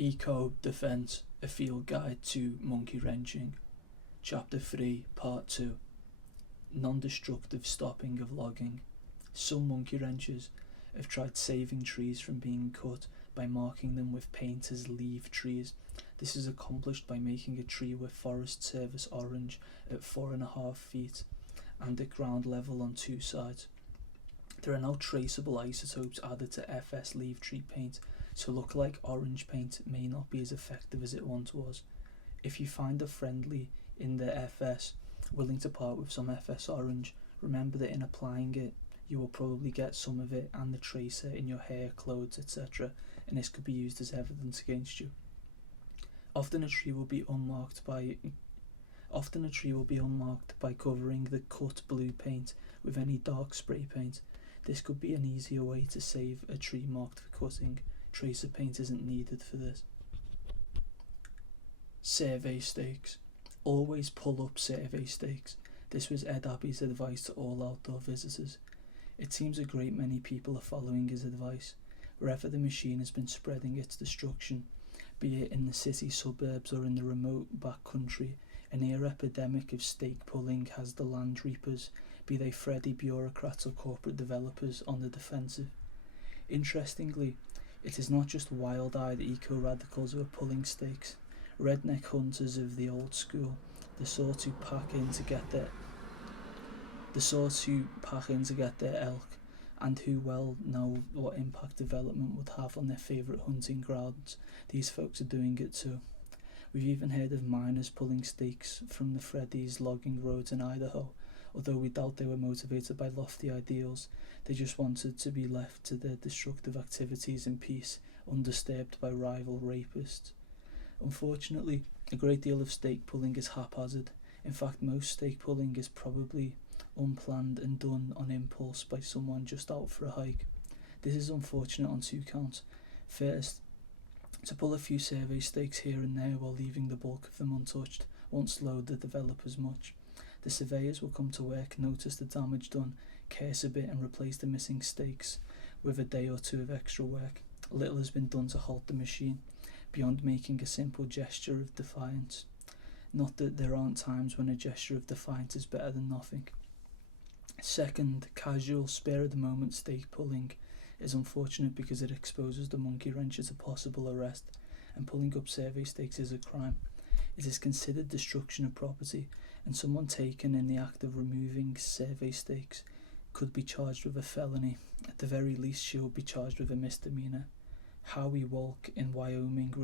Ecodefense A Field Guide to Monkeywrenching, Chapter 3, Part 2, Non-Destructive Stopping of Logging. Some monkey wrenchers have tried saving trees from being cut by marking them with paint as leave trees. This is accomplished by making a tree with Forest Service orange at 4.5 feet and at ground level on two sides. There are now traceable isotopes added to FS leaf tree paint, so look-alike orange paint may not be as effective as it once was. If you find a friendly in the FS willing to part with some FS orange, remember that in applying it, you will probably get some of it and the tracer in your hair, clothes, etc., and this could be used as evidence against you. Often a tree will be unmarked by covering the cut blue paint with any dark spray paint. This could be an easier way to save a tree marked for cutting. Tracer paint isn't needed for this. Survey stakes. Always pull up survey stakes. This was Ed Abbey's advice to all outdoor visitors. It seems a great many people are following his advice. Wherever the machine has been spreading its destruction, be it in the city suburbs or in the remote back country, a near epidemic of stake pulling has the land reapers, be they Freddy bureaucrats or corporate developers, on the defensive. Interestingly, it is not just wild-eyed eco-radicals who are pulling stakes. Redneck hunters of the old school, the sort who pack in to get their elk, and who well know what impact development would have on their favourite hunting grounds. These folks are doing it too. We've even heard of miners pulling stakes from the Freddy's logging roads in Idaho, although we doubt they were motivated by lofty ideals. They just wanted to be left to their destructive activities in peace, undisturbed by rival rapists. Unfortunately, a great deal of stake pulling is haphazard. In fact, most stake pulling is probably unplanned and done on impulse by someone just out for a hike. This is unfortunate on two counts. First, to pull a few survey stakes here and there while leaving the bulk of them untouched won't slow the developers much. The surveyors will come to work, notice the damage done, curse a bit and replace the missing stakes with a day or two of extra work. Little has been done to halt the machine, beyond making a simple gesture of defiance. Not that there aren't times when a gesture of defiance is better than nothing. Second, casual, spare-of-the-moment stake pulling is unfortunate because it exposes the monkey wrencher to possible arrest, and pulling up survey stakes is a crime. It is considered destruction of property, and someone taken in the act of removing survey stakes could be charged with a felony. At the very least, she will be charged with a misdemeanor. Howie Walk in Wyoming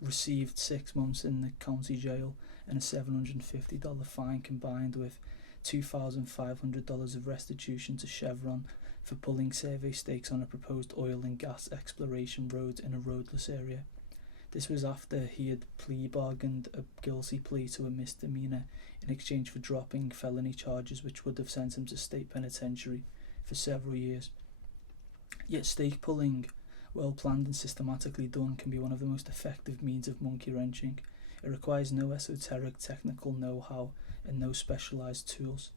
received 6 months in the county jail and a $750 fine, combined with $2,500 of restitution to Chevron for pulling survey stakes on a proposed oil and gas exploration road in a roadless area. This was after he had bargained a guilty plea to a misdemeanor in exchange for dropping felony charges which would have sent him to state penitentiary for several years. Yet stake pulling, well planned and systematically done, can be one of the most effective means of monkey wrenching. It requires no esoteric technical know-how and no specialised tools.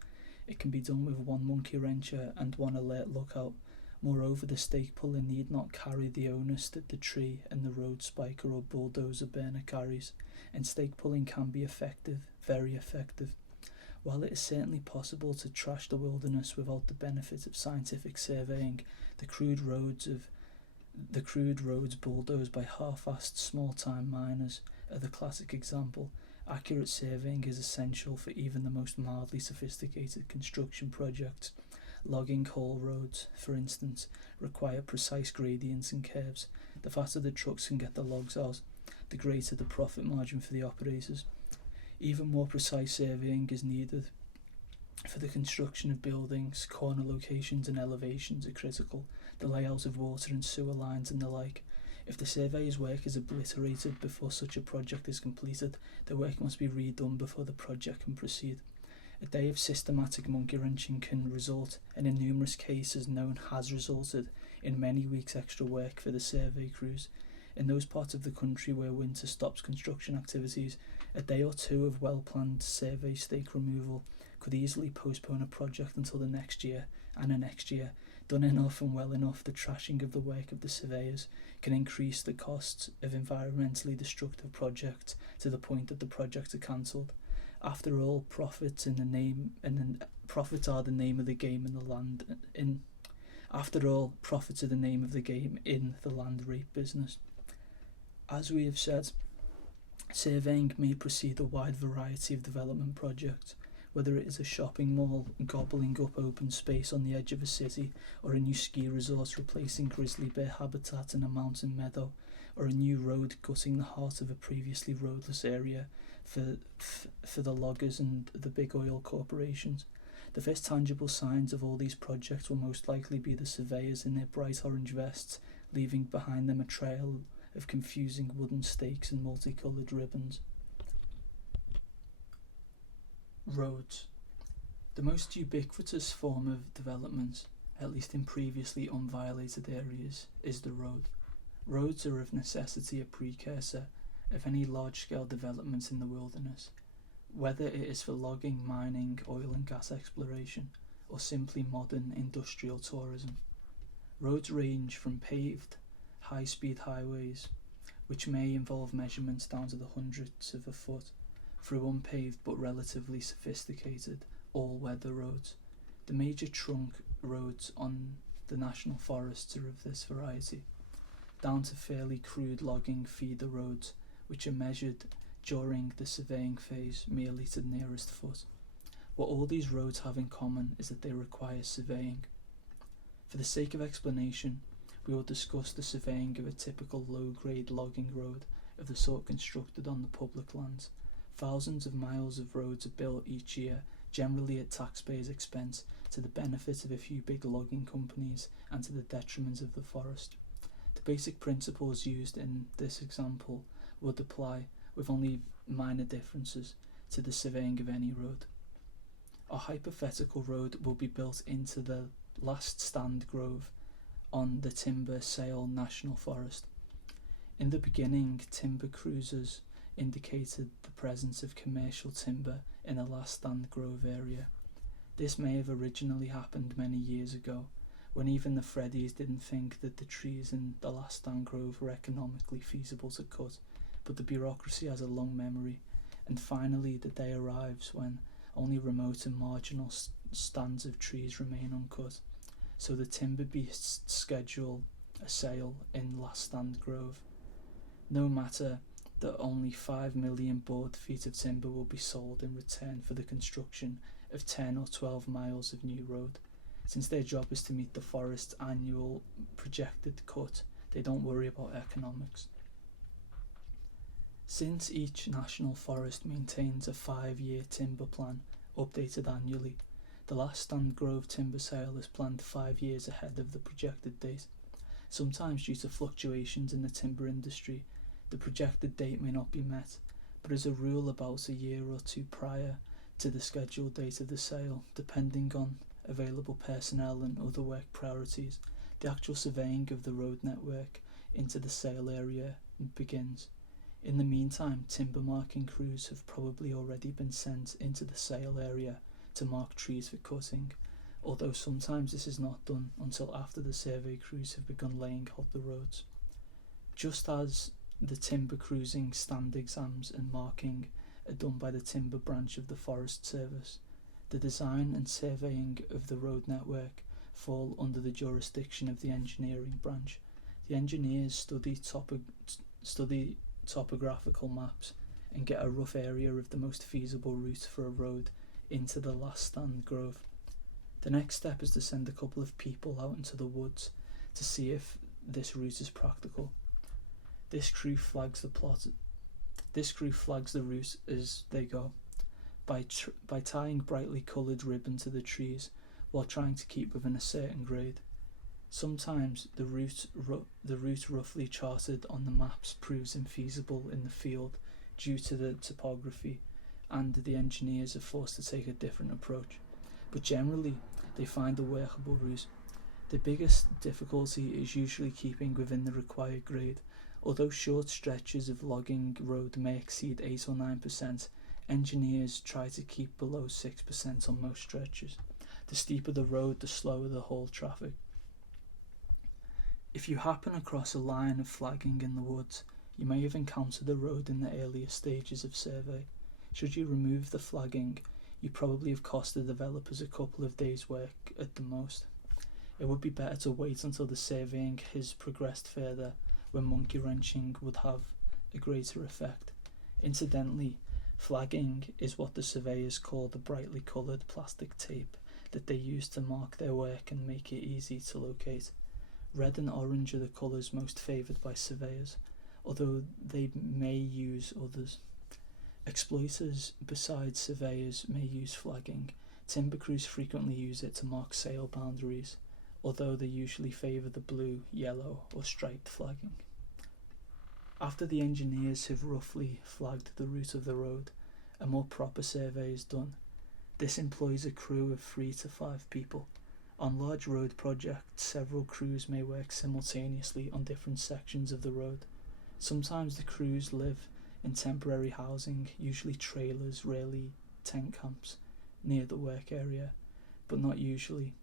It can be done with one monkey wrencher and one alert lookout. Moreover, the stake puller need not carry the onus that the tree and the road spiker or bulldozer burner carries, and stake pulling can be effective, very effective. While it is certainly possible to trash the wilderness without the benefit of scientific surveying, the crude roads bulldozed by half-assed small-time miners are the classic example. Accurate surveying is essential for even the most mildly sophisticated construction projects. Logging haul roads, for instance, require precise gradients and curves. The faster the trucks can get the logs out, the greater the profit margin for the operators. Even more precise surveying is needed for the construction of buildings. Corner locations and elevations are critical, the layout of water and sewer lines and the like. If the surveyor's work is obliterated before such a project is completed, the work must be redone before the project can proceed. A day of systematic monkey wrenching can result, and in numerous cases has resulted, in many weeks extra work for the survey crews. In those parts of the country where winter stops construction activities, a day or two of well-planned survey stake removal could easily postpone a project until the next year and the next year. Done enough and well enough, the trashing of the work of the surveyors can increase the costs of environmentally destructive projects to the point that the projects are cancelled. After all, profits are the name of the game in the land. After all, profits are the name of the game in the land rate business. As we have said, surveying may precede a wide variety of development projects, whether it is a shopping mall gobbling up open space on the edge of a city, or a new ski resort replacing grizzly bear habitat in a mountain meadow, or a new road gutting the heart of a previously roadless area for the loggers and the big oil corporations. The first tangible signs of all these projects will most likely be the surveyors in their bright orange vests, leaving behind them a trail of confusing wooden stakes and multicoloured ribbons. Roads. The most ubiquitous form of development, at least in previously unviolated areas, is the road. Roads are of necessity a precursor of any large-scale development in the wilderness, whether it is for logging, mining, oil and gas exploration, or simply modern industrial tourism. Roads range from paved, high-speed highways, which may involve measurements down to the hundredths of a foot, through unpaved but relatively sophisticated all-weather roads. The major trunk roads on the national forests are of this variety, down to fairly crude logging feeder roads, which are measured during the surveying phase merely to the nearest foot. What all these roads have in common is that they require surveying. For the sake of explanation, we will discuss the surveying of a typical low-grade logging road of the sort constructed on the public lands. Thousands of miles of roads are built each year, generally at taxpayers' expense, to the benefit of a few big logging companies and to the detriment of the forest. The basic principles used in this example would apply, with only minor differences, to the surveying of any road. A hypothetical road will be built into the last stand grove on the Timber Sale National Forest. In the beginning, timber cruisers indicated the presence of commercial timber in the last stand grove area. This may have originally happened many years ago, when even the Freddies didn't think that the trees in the last stand grove were economically feasible to cut, but the bureaucracy has a long memory, and finally the day arrives when only remote and marginal stands of trees remain uncut, so the timber beasts schedule a sale in last stand grove. No matter that only 5 million board feet of timber will be sold in return for the construction of 10 or 12 miles of new road. Since their job is to meet the forest's annual projected cut, they don't worry about economics. Since each national forest maintains a 5-year timber plan, updated annually, the last stand grove timber sale is planned 5 years ahead of the projected date. Sometimes due to fluctuations in the timber industry, the projected date may not be met, but as a rule about a year or two prior to the scheduled date of the sale, depending on available personnel and other work priorities, the actual surveying of the road network into the sale area begins. In the meantime, timber marking crews have probably already been sent into the sale area to mark trees for cutting, although sometimes this is not done until after the survey crews have begun laying out the roads. Just as the timber cruising stand exams and marking are done by the timber branch of the Forest Service, the design and surveying of the road network fall under the jurisdiction of the engineering branch. The engineers study topographical maps and get a rough area of the most feasible route for a road into the last stand grove. The next step is to send a couple of people out into the woods to see if this route is practical. This crew flags the route as they go by tying brightly coloured ribbon to the trees while trying to keep within a certain grade. Sometimes the route roughly charted on the maps proves infeasible in the field due to the topography, and the engineers are forced to take a different approach, but generally they find a workable route. The biggest difficulty is usually keeping within the required grade. Although short stretches of logging road may exceed 8 or 9%, engineers try to keep below 6% on most stretches. The steeper the road, the slower the haul traffic. If you happen across a line of flagging in the woods, you may have encountered the road in the earlier stages of survey. Should you remove the flagging, you probably have cost the developers a couple of days' work at the most. It would be better to wait until the surveying has progressed further, when monkey-wrenching would have a greater effect. Incidentally, flagging is what the surveyors call the brightly coloured plastic tape that they use to mark their work and make it easy to locate. Red and orange are the colours most favoured by surveyors, although they may use others. Exploiters besides surveyors may use flagging. Timber crews frequently use it to mark sale boundaries, although they usually favour the blue, yellow or striped flagging. After the engineers have roughly flagged the route of the road, a more proper survey is done. This employs a crew of 3 to 5 people. On large road projects, several crews may work simultaneously on different sections of the road. Sometimes the crews live in temporary housing, usually trailers, rarely tent camps, near the work area, but not usually.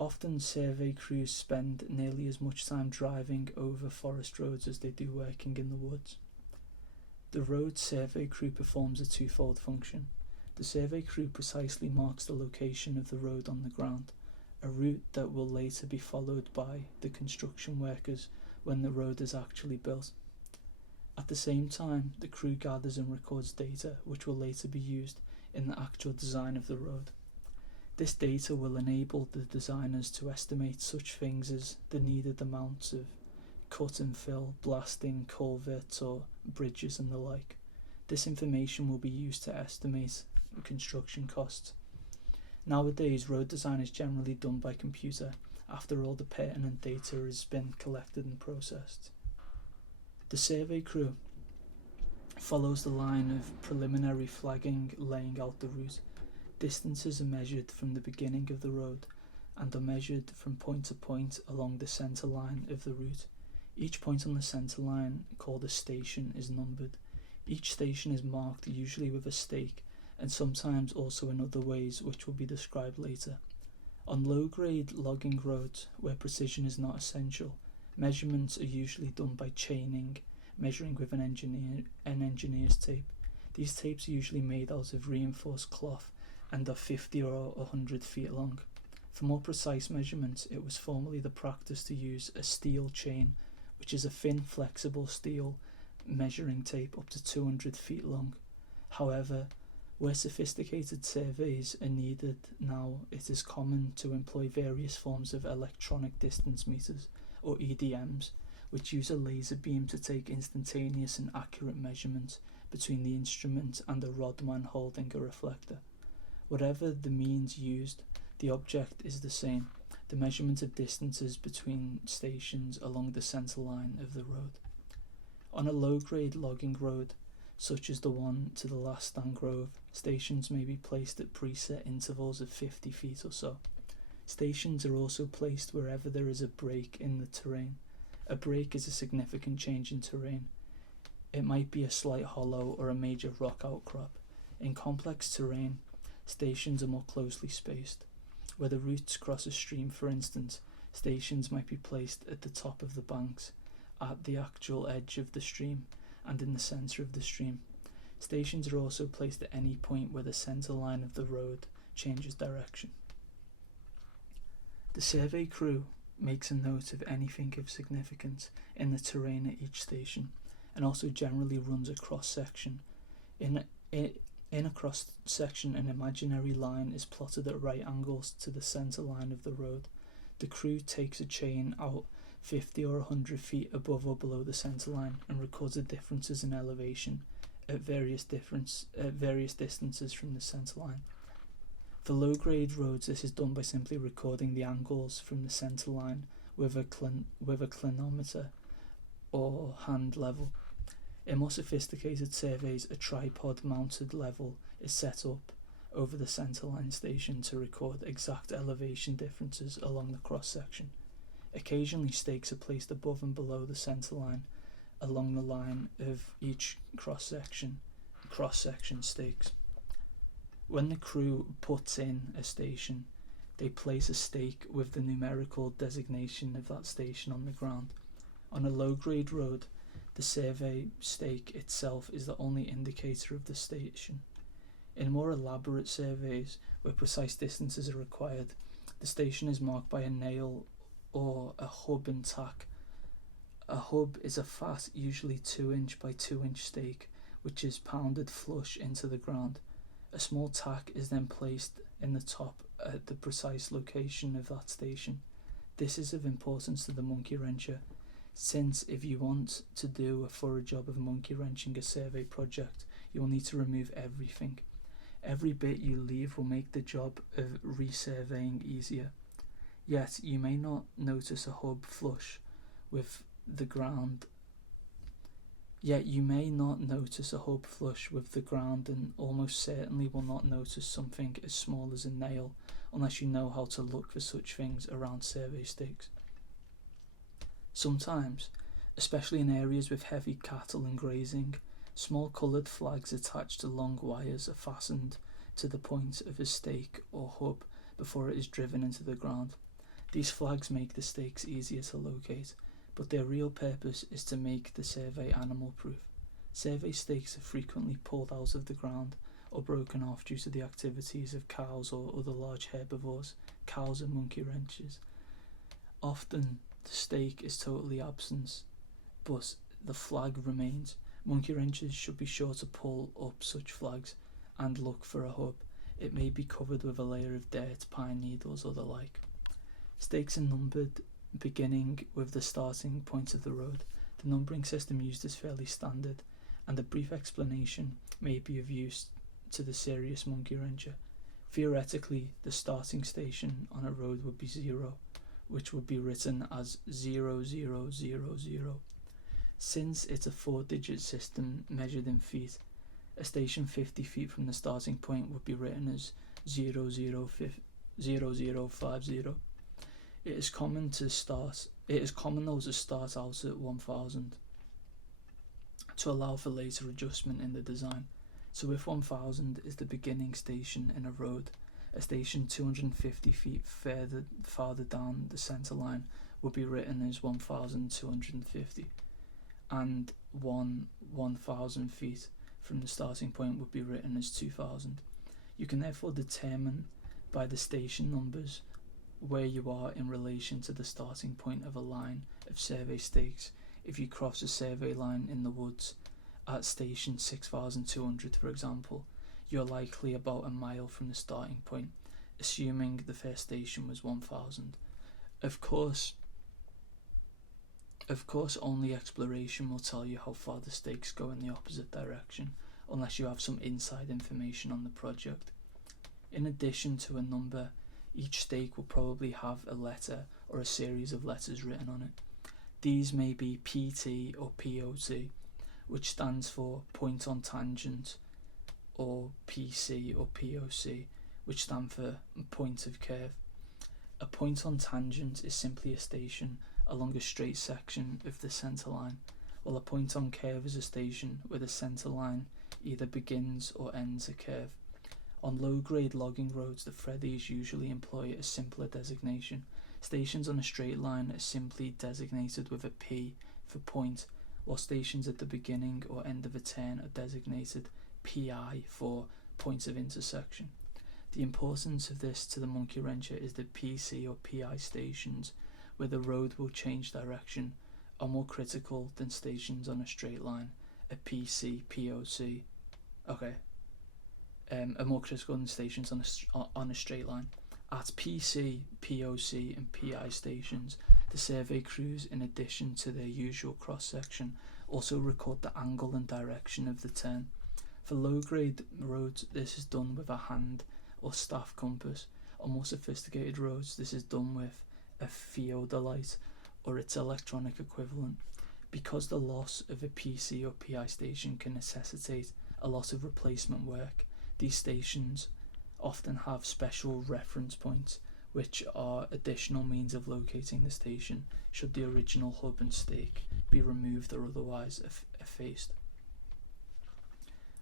Often survey crews spend nearly as much time driving over forest roads as they do working in the woods. The road survey crew performs a twofold function. The survey crew precisely marks the location of the road on the ground, a route that will later be followed by the construction workers when the road is actually built. At the same time, the crew gathers and records data which will later be used in the actual design of the road. This data will enable the designers to estimate such things as the needed amounts of cut and fill, blasting, culverts or bridges and the like. This information will be used to estimate construction costs. Nowadays, road design is generally done by computer after all the pertinent data has been collected and processed. The survey crew follows the line of preliminary flagging, laying out the route. Distances are measured from the beginning of the road and are measured from point to point along the centre line of the route. Each point on the centre line, called a station, is numbered. Each station is marked usually with a stake and sometimes also in other ways which will be described later. On low-grade logging roads, where precision is not essential, measurements are usually done by chaining, measuring with an engineer's tape. These tapes are usually made out of reinforced cloth and are 50 or 100 feet long. For more precise measurements, it was formerly the practice to use a steel chain, which is a thin, flexible steel measuring tape up to 200 feet long. However, where sophisticated surveys are needed now, it is common to employ various forms of electronic distance meters, or EDMs, which use a laser beam to take instantaneous and accurate measurements between the instrument and the rodman holding a reflector. Whatever the means used, the object is the same: the measurement of distances between stations along the centre line of the road. On a low-grade logging road, such as the one to the last stand grove, stations may be placed at preset intervals of 50 feet or so. Stations are also placed wherever there is a break in the terrain. A break is a significant change in terrain. It might be a slight hollow or a major rock outcrop. In complex terrain, stations are more closely spaced. Where the routes cross a stream, for instance, stations might be placed at the top of the banks, at the actual edge of the stream, and in the centre of the stream. Stations are also placed at any point where the centre line of the road changes direction. The survey crew makes a note of anything of significance in the terrain at each station, and also generally runs a cross-section. In a cross-section, an imaginary line is plotted at right angles to the centre line of the road. The crew takes a chain out 50 or 100 feet above or below the centre line and records the differences in elevation at various distances from the centre line. For low-grade roads, this is done by simply recording the angles from the centre line with a clinometer or hand level. In more sophisticated surveys, a tripod-mounted level is set up over the centre line station to record exact elevation differences along the cross-section. Occasionally, stakes are placed above and below the centre line along the line of each cross-section stakes. When the crew puts in a station, They place a stake with the numerical designation of that station on the ground. On a low-grade road, the survey stake itself is the only indicator of the station. In more elaborate surveys, where precise distances are required, the station is marked by a nail or a hub and tack. A hub is a fat, usually 2-inch by 2-inch stake, which is pounded flush into the ground. A small tack is then placed in the top at the precise location of that station. This is of importance to the monkey wrencher, since if you want to do a thorough job of monkey wrenching a survey project, you will need to remove everything. Every bit you leave will make the job of resurveying easier. Yet you may not notice a hub flush with the ground. And almost certainly will not notice something as small as a nail unless you know how to look for such things around survey stakes. Sometimes, especially in areas with heavy cattle and grazing, small coloured flags attached to long wires are fastened to the point of a stake or hub before it is driven into the ground. These flags make the stakes easier to locate, but their real purpose is to make the survey animal-proof. Survey stakes are frequently pulled out of the ground or broken off due to the activities of cows or other large herbivores. Cows are monkey wrenches. Often the stake is totally absent, but the flag remains. Monkey wrenches should be sure to pull up such flags and look for a hub. It may be covered with a layer of dirt, pine needles or the like. Stakes are numbered beginning with the starting point of the road. The numbering system used is fairly standard, and a brief explanation may be of use to the serious monkey wrencher. Theoretically, the starting station on a road would be 0, which would be written as 0000. Since it's a 4-digit system measured in feet, a station 50 feet from the starting point would be written as 0050. It is common though to start out at 1000 to allow for later adjustment in the design. So if 1000 is the beginning station in a road, a station 250 feet farther down the centre line would be written as 1250, and 1000 feet from the starting point would be written as 2000. You can therefore determine by the station numbers where you are in relation to the starting point of a line of survey stakes. If you cross a survey line in the woods at station 6200, for example, you're likely about a mile from the starting point, assuming the first station was 1000. Of course, only exploration will tell you how far the stakes go in the opposite direction, unless you have some inside information on the project. In addition to a number, each stake will probably have a letter or a series of letters written on it. These may be PT or POT, which stands for point on tangent, or PC or POC, which stand for point of curve. A point on tangent is simply a station along a straight section of the centre line, while a point on curve is a station where the centre line either begins or ends a curve. On low-grade logging roads, the Freddies usually employ a simpler designation. Stations on a straight line are simply designated with a P for point, while stations at the beginning or end of a turn are designated PI for point of intersection. The importance of this to the monkey wrencher is that PC or PI stations, where the road will change direction, are more critical than stations on a straight line. A PC, POC, are more critical than stations on a straight line. At PC, POC and PI stations, the survey crews, in addition to their usual cross-section, also record the angle and direction of the turn. For low-grade roads, this is done with a hand or staff compass. On more sophisticated roads, this is done with a theodolite or its electronic equivalent. Because the loss of a PC or PI station can necessitate a lot of replacement work, these stations often have special reference points, which are additional means of locating the station should the original hub and stake be removed or otherwise effaced.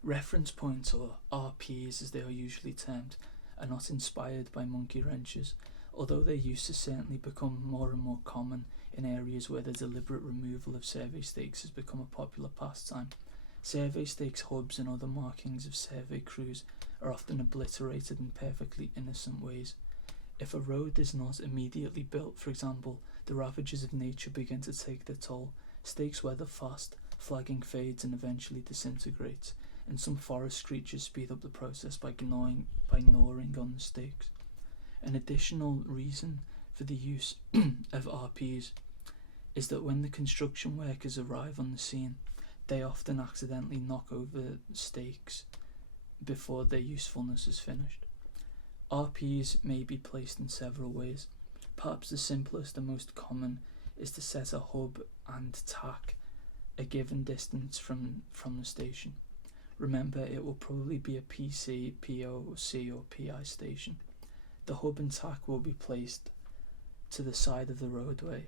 Reference points, or RPs as they are usually termed, are not inspired by monkey wrenches, although their use has certainly become more and more common in areas where the deliberate removal of survey stakes has become a popular pastime. Survey stakes, hubs and other markings of survey crews are often obliterated in perfectly innocent ways. If a road is not immediately built, for example, the ravages of nature begin to take their toll. Stakes weather fast, flagging fades and eventually disintegrates, and some forest creatures speed up the process by gnawing on the stakes. An additional reason for the use of RPs is that when the construction workers arrive on the scene, they often accidentally knock over stakes before their usefulness is finished. RPs may be placed in several ways. Perhaps the simplest and most common is to set a hub and tack a given distance from the station. Remember, it will probably be a PC, POC or PI station. The hub and tack will be placed to the side of the roadway.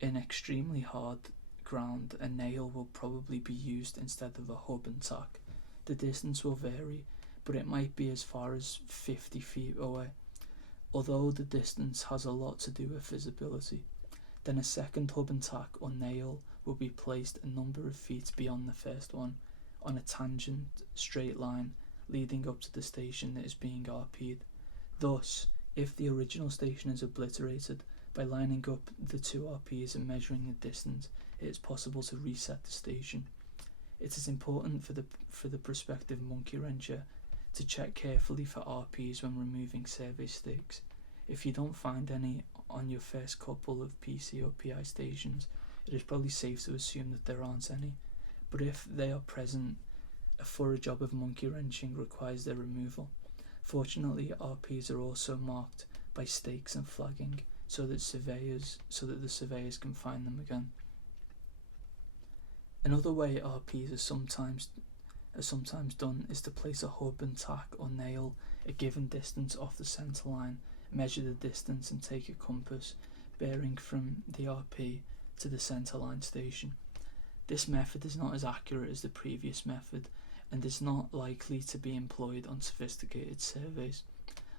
In extremely hard ground, a nail will probably be used instead of a hub and tack. The distance will vary, but it might be as far as 50 feet away, although the distance has a lot to do with visibility. Then a second hub and tack or nail will be placed a number of feet beyond the first one, on a tangent straight line leading up to the station that is being RP'd. Thus, if the original station is obliterated, by lining up the two RPs and measuring the distance, it is possible to reset the station. It is important for the prospective monkey wrencher to check carefully for RPs when removing survey stakes. If you don't find any on your first couple of PC or PI stations, it is probably safe to assume that there aren't any, but if they are present, a thorough job of monkey wrenching requires their removal. Fortunately, RPs are also marked by stakes and flagging so that the surveyors can find them again. Another way RPs are sometimes done is to place a hub and tack or nail a given distance off the centre line, measure the distance and take a compass bearing from the RP to the centre line station. This method is not as accurate as the previous method and is not likely to be employed on sophisticated surveys.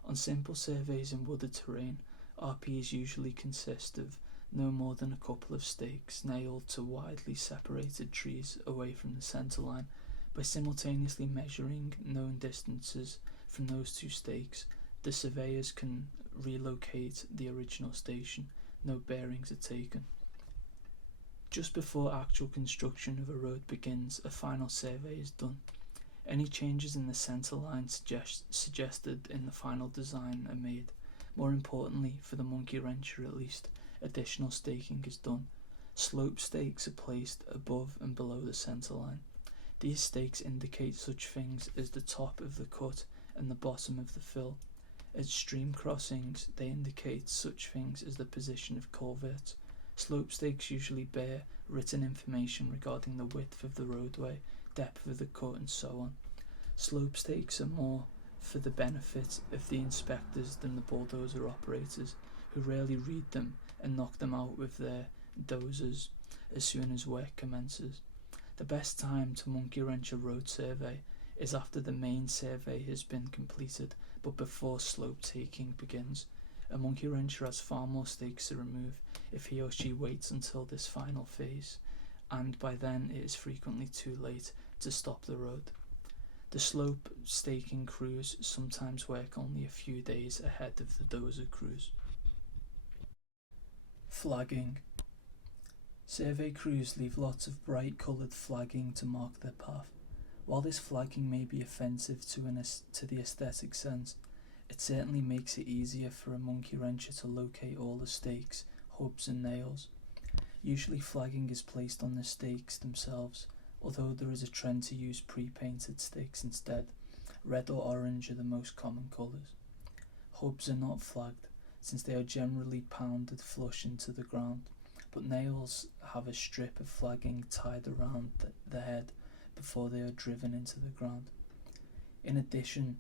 On simple surveys in wooded terrain, RPs usually consist of no more than a couple of stakes nailed to widely separated trees away from the centre line. By simultaneously measuring known distances from those two stakes, the surveyors can relocate the original station. No bearings are taken. Just before actual construction of a road begins, a final survey is done. Any changes in the centre line suggested in the final design are made. More importantly, for the monkey wrencher at least, additional staking is done. Slope stakes are placed above and below the centre line. These stakes indicate such things as the top of the cut and the bottom of the fill. At stream crossings, they indicate such things as the position of culverts. Slope stakes usually bear written information regarding the width of the roadway, depth of the cut and so on. Slope stakes are more for the benefit of the inspectors than the bulldozer operators, who rarely read them and knock them out with their dozers as soon as work commences. The best time to monkey wrench a road survey is after the main survey has been completed but before slope taking begins. A monkey wrencher has far more stakes to remove if he or she waits until this final phase, and by then it is frequently too late to stop the road. The slope staking crews sometimes work only a few days ahead of the dozer crews. Flagging. Survey crews leave lots of bright coloured flagging to mark their path. While this flagging may be offensive to the aesthetic sense, it certainly makes it easier for a monkey wrencher to locate all the stakes, hubs and nails. Usually flagging is placed on the stakes themselves, although there is a trend to use pre-painted stakes instead. Red or orange are the most common colours. Hubs are not flagged, since they are generally pounded flush into the ground, but nails have a strip of flagging tied around the head before they are driven into the ground. In addition,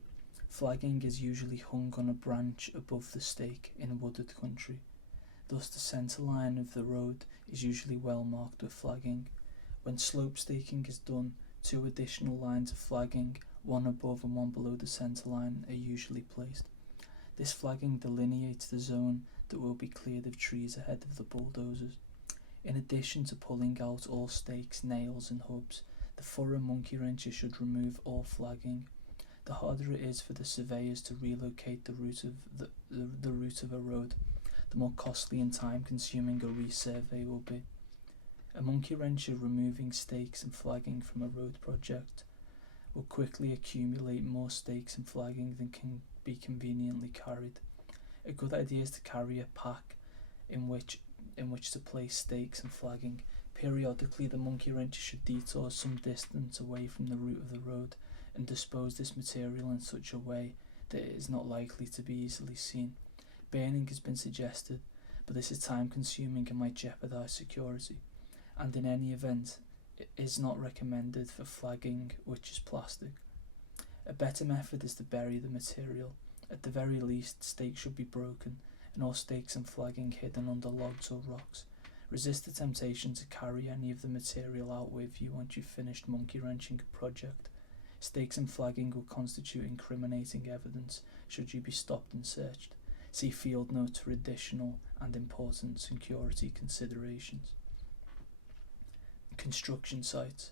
flagging is usually hung on a branch above the stake in wooded country. Thus the centre line of the road is usually well marked with flagging. When slope staking is done, 2 additional lines of flagging, one above and one below the centre line, are usually placed. This flagging delineates the zone that will be cleared of trees ahead of the bulldozers. In addition to pulling out all stakes, nails and hubs, the thorough monkey wrencher should remove all flagging. The harder it is for the surveyors to relocate the route of a road, the more costly and time-consuming a resurvey will be. A monkey wrencher removing stakes and flagging from a road project will quickly accumulate more stakes and flagging than can be conveniently carried. A good idea is to carry a pack in which to place stakes and flagging. Periodically, the monkey wrencher should detour some distance away from the route of the road and dispose this material in such a way that it is not likely to be easily seen. Burning has been suggested, but this is time consuming and might jeopardise security, and in any event it is not recommended for flagging which is plastic. A better method is to bury the material. At the very least, stakes should be broken and all stakes and flagging hidden under logs or rocks. Resist the temptation to carry any of the material out with you once you've finished monkey wrenching a project. Stakes and flagging will constitute incriminating evidence should you be stopped and searched. See field notes for additional and important security considerations. Construction sites.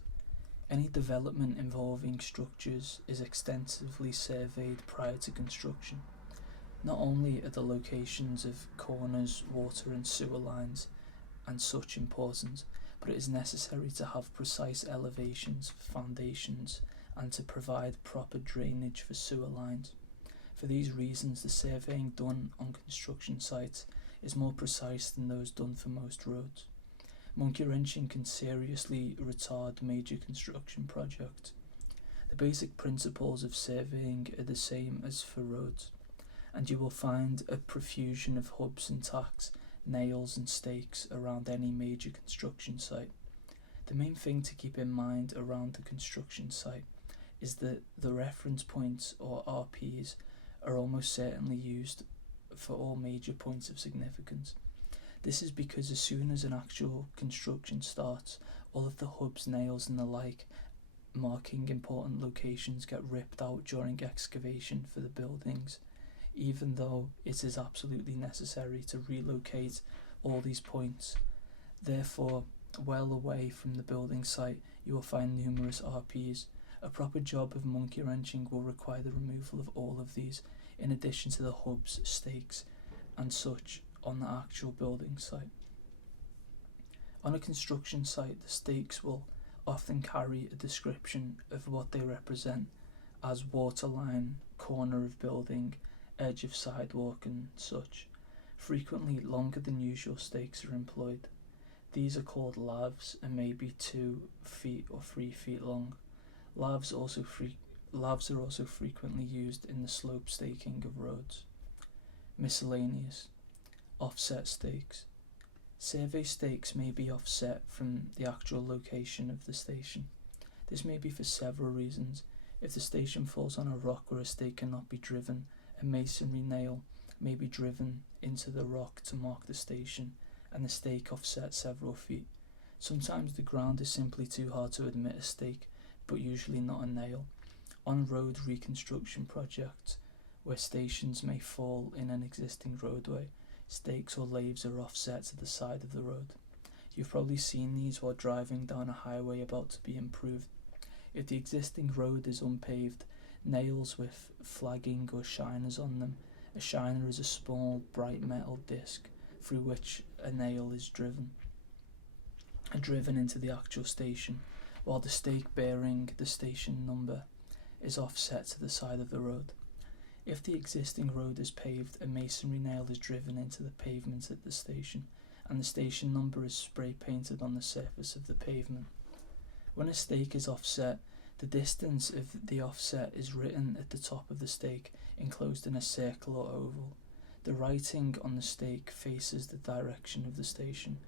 Any development involving structures is extensively surveyed prior to construction. Not only are the locations of corners, water and sewer lines and such important, but it is necessary to have precise elevations for foundations and to provide proper drainage for sewer lines. For these reasons, the surveying done on construction sites is more precise than those done for most roads. Monkey wrenching can seriously retard major construction projects. The basic principles of surveying are the same as for roads, and you will find a profusion of hubs and tacks, nails and stakes around any major construction site. The main thing to keep in mind around the construction site is that the reference points, or RPs, are almost certainly used for all major points of significance. This is because as soon as an actual construction starts, all of the hubs, nails and the like marking important locations get ripped out during excavation for the buildings, even though it is absolutely necessary to relocate all these points. Therefore, well away from the building site, you will find numerous RPs. A proper job of monkey wrenching will require the removal of all of these, in addition to the hubs, stakes and such on the actual building site. On a construction site, the stakes will often carry a description of what they represent, as waterline, corner of building, edge of sidewalk and such. Frequently longer than usual stakes are employed. These are called lavs and may be 2 feet or 3 feet long. Lavs are also frequently used in the slope staking of roads. Miscellaneous. Offset stakes. Survey stakes may be offset from the actual location of the station. This may be for several reasons. If the station falls on a rock where a stake cannot be driven, a masonry nail may be driven into the rock to mark the station, and the stake offset several feet. Sometimes the ground is simply too hard to admit a stake, but usually not a nail. On road reconstruction projects, where stations may fall in an existing roadway, stakes or laves are offset to the side of the road. You've probably seen these while driving down a highway about to be improved. If the existing road is unpaved, nails with flagging or shiners on them. A shiner is a small bright metal disc through which a nail is driven into the actual station, while the stake bearing the station number is offset to the side of the road. If the existing road is paved, a masonry nail is driven into the pavement at the station, and the station number is spray painted on the surface of the pavement. When a stake is offset, the distance of the offset is written at the top of the stake, enclosed in a circle or oval. The writing on the stake faces the direction of the station.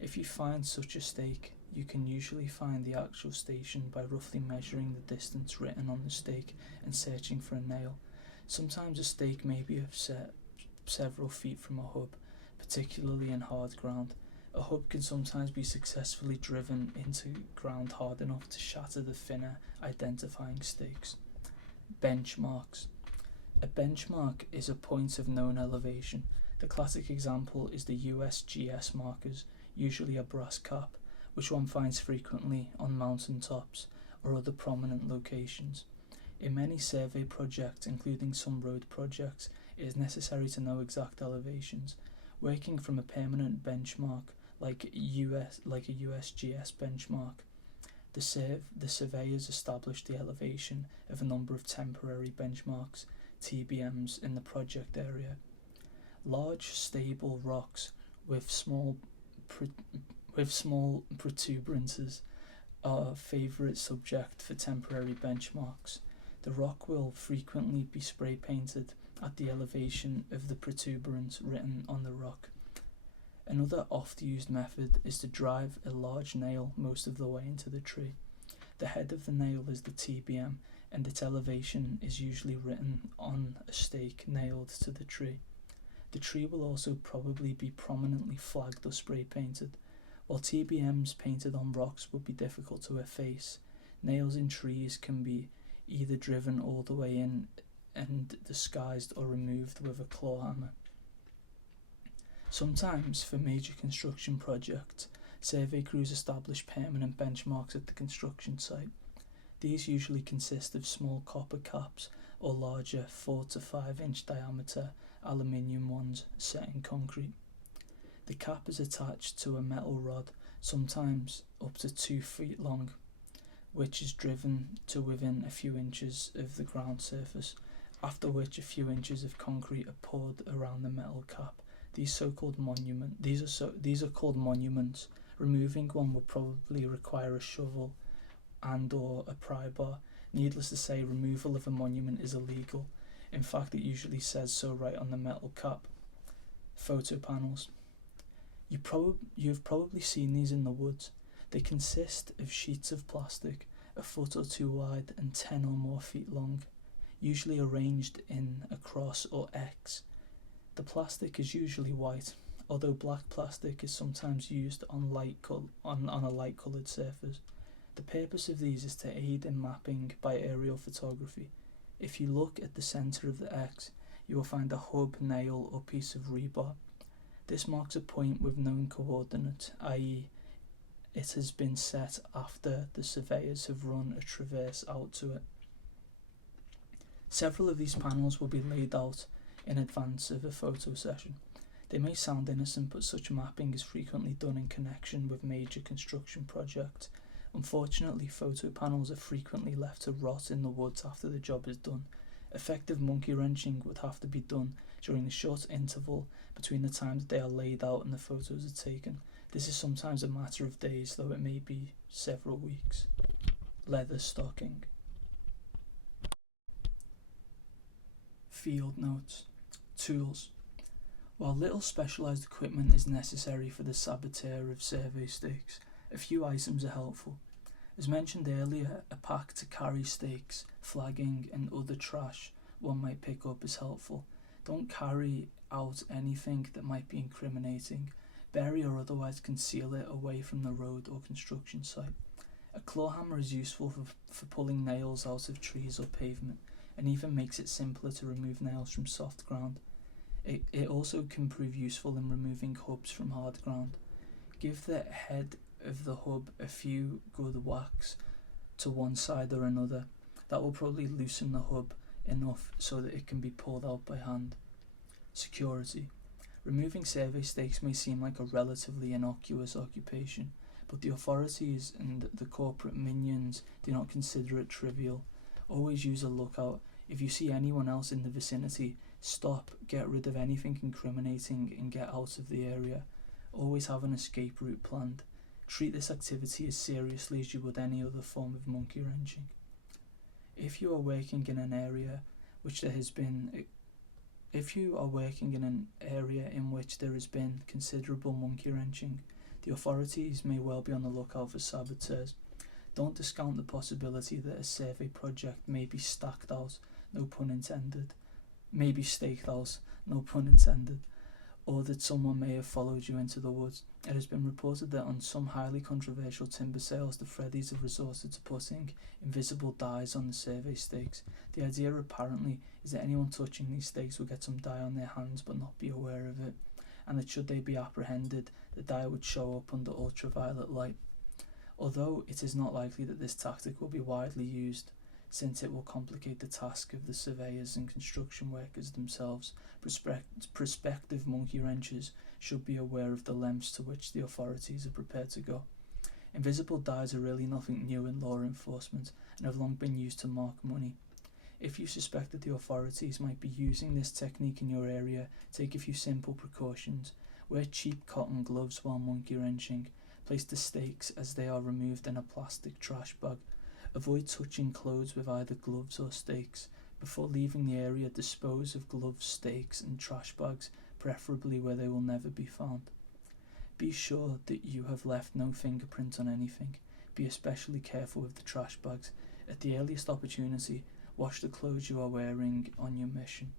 If you find such a stake, you can usually find the actual station by roughly measuring the distance written on the stake and searching for a nail. Sometimes a stake may be offset several feet from a hub, particularly in hard ground. A hub can sometimes be successfully driven into ground hard enough to shatter the thinner identifying stakes. Benchmarks. A benchmark is a point of known elevation. The classic example is the USGS markers, usually a brass cap, which one finds frequently on mountain tops or other prominent locations. In many survey projects, including some road projects, it is necessary to know exact elevations. Working from a permanent benchmark like a USGS benchmark, the surveyors establish the elevation of a number of temporary benchmarks, TBMs, in the project area. Large, stable rocks with small protuberances are a favourite subject for temporary benchmarks. The rock will frequently be spray painted at the elevation of the protuberance written on the rock. Another oft-used method is to drive a large nail most of the way into the tree. The head of the nail is the TBM, and its elevation is usually written on a stake nailed to the tree. The tree will also probably be prominently flagged or spray painted. While TBMs painted on rocks would be difficult to efface, nails in trees can be either driven all the way in and disguised or removed with a claw hammer. Sometimes, for major construction projects, survey crews establish permanent benchmarks at the construction site. These usually consist of small copper caps or larger 4 to 5 inch diameter aluminium ones set in concrete. The cap is attached to a metal rod, sometimes up to 2 feet long, which is driven to within a few inches of the ground surface, after which a few inches of concrete are poured around the metal cap. These are called monuments. Removing one would probably require a shovel and or a pry bar. Needless to say, removal of a monument is illegal. In fact, it usually says so right on the metal cap. Photo panels. You've probably seen these in the woods. They consist of sheets of plastic, a foot or 2 wide and 10 or more feet long, usually arranged in a cross or X. The plastic is usually white, although black plastic is sometimes used on a light coloured surface. The purpose of these is to aid in mapping by aerial photography. If you look at the centre of the X, you will find a hub, nail or piece of rebar. This marks a point with known coordinates, i.e. it has been set after the surveyors have run a traverse out to it. Several of these panels will be laid out in advance of a photo session. They may sound innocent, but such mapping is frequently done in connection with major construction projects. Unfortunately, photo panels are frequently left to rot in the woods after the job is done. Effective monkey wrenching would have to be done during the short interval between the time that they are laid out and the photos are taken. This is sometimes a matter of days, though it may be several weeks. Leather stocking. Field notes. Tools. While little specialised equipment is necessary for the saboteur of survey stakes, a few items are helpful. As mentioned earlier, a pack to carry stakes, flagging and other trash one might pick up is helpful. Don't carry out anything that might be incriminating. Bury or otherwise conceal it away from the road or construction site. A claw hammer is useful for pulling nails out of trees or pavement, and even makes it simpler to remove nails from soft ground. It also can prove useful in removing hubs from hard ground. Give the head of the hub a few good whacks to one side or another. That will probably loosen the hub enough so that it can be pulled out by hand. Security. Removing survey stakes may seem like a relatively innocuous occupation, but the authorities and the corporate minions do not consider it trivial. Always use a lookout. If you see anyone else in the vicinity, stop, get rid of anything incriminating and get out of the area. Always have an escape route planned. Treat this activity as seriously as you would any other form of monkey wrenching. If you are working in an area in which there has been considerable monkey wrenching, the authorities may well be on the lookout for saboteurs. Don't discount the possibility that a survey project may be staked out, no pun intended, or that someone may have followed you into the woods. It has been reported that on some highly controversial timber sales, the Freddies have resorted to putting invisible dyes on the survey stakes. The idea apparently is that anyone touching these stakes will get some dye on their hands but not be aware of it, and that should they be apprehended, the dye would show up under ultraviolet light. Although it is not likely that this tactic will be widely used, since it will complicate the task of the surveyors and construction workers themselves, prospective monkey wrenchers should be aware of the lengths to which the authorities are prepared to go. Invisible dyes are really nothing new in law enforcement and have long been used to mark money. If you suspect that the authorities might be using this technique in your area, take a few simple precautions. Wear cheap cotton gloves while monkey wrenching. Place the stakes as they are removed in a plastic trash bag. Avoid touching clothes with either gloves or stakes. Before leaving the area, dispose of gloves, stakes and trash bags, preferably where they will never be found. Be sure that you have left no fingerprint on anything. Be especially careful with the trash bags. At the earliest opportunity, wash the clothes you are wearing on your mission.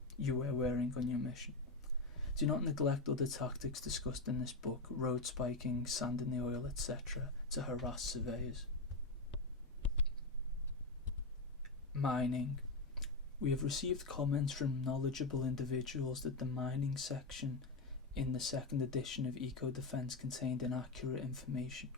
Do not neglect other tactics discussed in this book, road spiking, sand in the oil, etc., to harass surveyors. Mining. We have received comments from knowledgeable individuals that the mining section in the second edition of Ecodefense contained inaccurate information.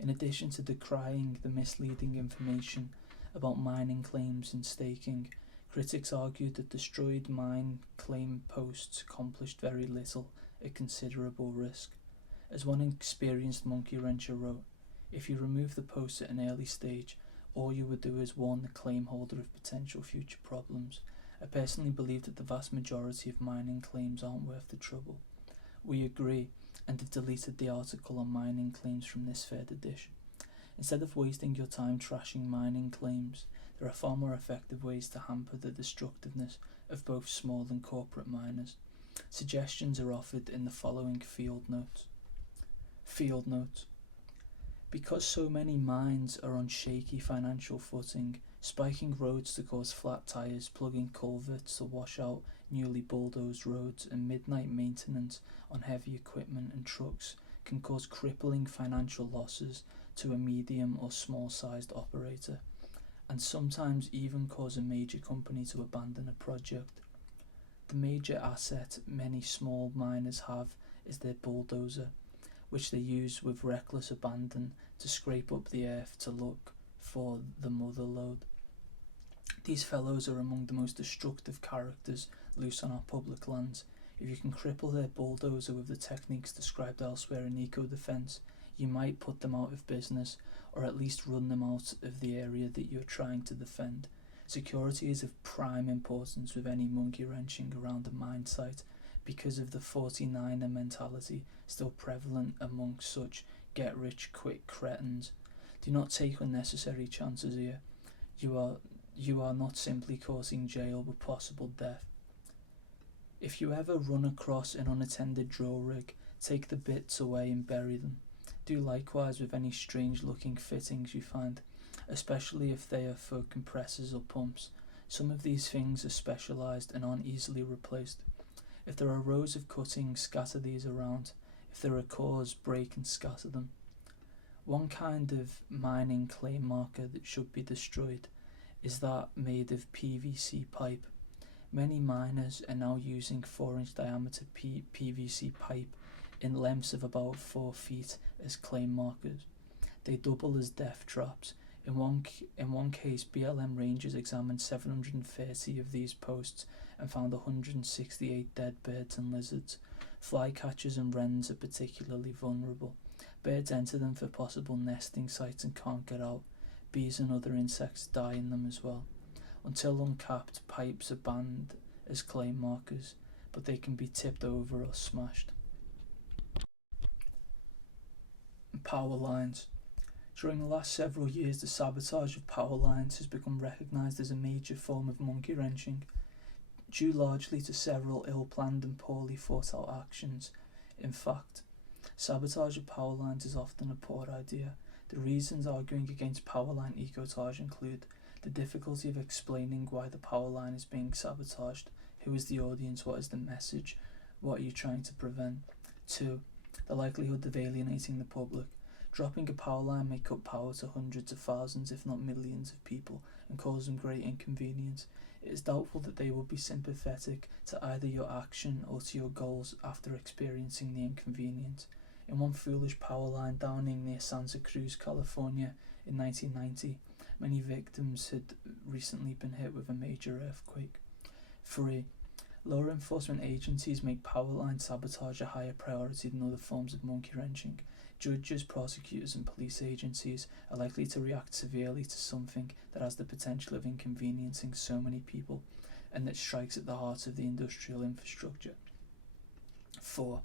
In addition to decrying the misleading information about mining claims and staking, critics argued that destroyed mine claim posts accomplished very little at considerable risk. As one experienced monkey wrencher wrote, if you remove the posts at an early stage, all you would do is warn the claim holder of potential future problems. I personally believe that the vast majority of mining claims aren't worth the trouble. We agree, and have deleted the article on mining claims from this third edition. Instead of wasting your time trashing mining claims, there are far more effective ways to hamper the destructiveness of both small and corporate miners. Suggestions are offered in the following field notes. Field notes. Because so many mines are on shaky financial footing, spiking roads to cause flat tyres, plugging culverts to wash out newly bulldozed roads, and midnight maintenance on heavy equipment and trucks can cause crippling financial losses to a medium or small-sized operator, and sometimes even cause a major company to abandon a project. The major asset many small miners have is their bulldozer, which they use with reckless abandon to scrape up the earth to look for the mother lode. These fellows are among the most destructive characters loose on our public lands. If you can cripple their bulldozer with the techniques described elsewhere in Ecodefense, you might put them out of business, or at least run them out of the area that you're trying to defend. Security is of prime importance with any monkey wrenching around a mine site, because of the 49er mentality still prevalent amongst such get-rich-quick cretins. Do not take unnecessary chances here. You are not simply causing jail but possible death. If you ever run across an unattended drill rig, take the bits away and bury them. Do likewise with any strange-looking fittings you find, especially if they are for compressors or pumps. Some of these things are specialised and aren't easily replaced. If there are rows of cuttings, scatter these around. If there are cores, break and scatter them. One kind of mining claim marker that should be destroyed is that made of PVC pipe. Many miners are now using 4-inch diameter PVC pipe in lengths of about 4 feet as claim markers. They double as death traps. In one case, BLM Rangers examined 730 of these posts and found 168 dead birds and lizards. Flycatchers and wrens are particularly vulnerable. Birds enter them for possible nesting sites and can't get out. Bees and other insects die in them as well. Until uncapped, pipes are banned as claim markers, but they can be tipped over or smashed. Power lines. During the last several years, the sabotage of power lines has become recognised as a major form of monkey wrenching, due largely to several ill-planned and poorly thought-out actions. In fact, sabotage of power lines is often a poor idea. The reasons arguing against power line ecotage include the difficulty of explaining why the power line is being sabotaged, who is the audience, what is the message, What are you trying to prevent? 2. The likelihood of alienating the public. Dropping a power line may cut power to hundreds of thousands, if not millions of people, and cause them great inconvenience. It is doubtful that they will be sympathetic to either your action or to your goals after experiencing the inconvenience. In one foolish power line downing near Santa Cruz, California in 1990, many victims had recently been hit with a major earthquake. 3. Law enforcement agencies make power line sabotage a higher priority than other forms of monkey wrenching. Judges, prosecutors and police agencies are likely to react severely to something that has the potential of inconveniencing so many people and that strikes at the heart of the industrial infrastructure. 4.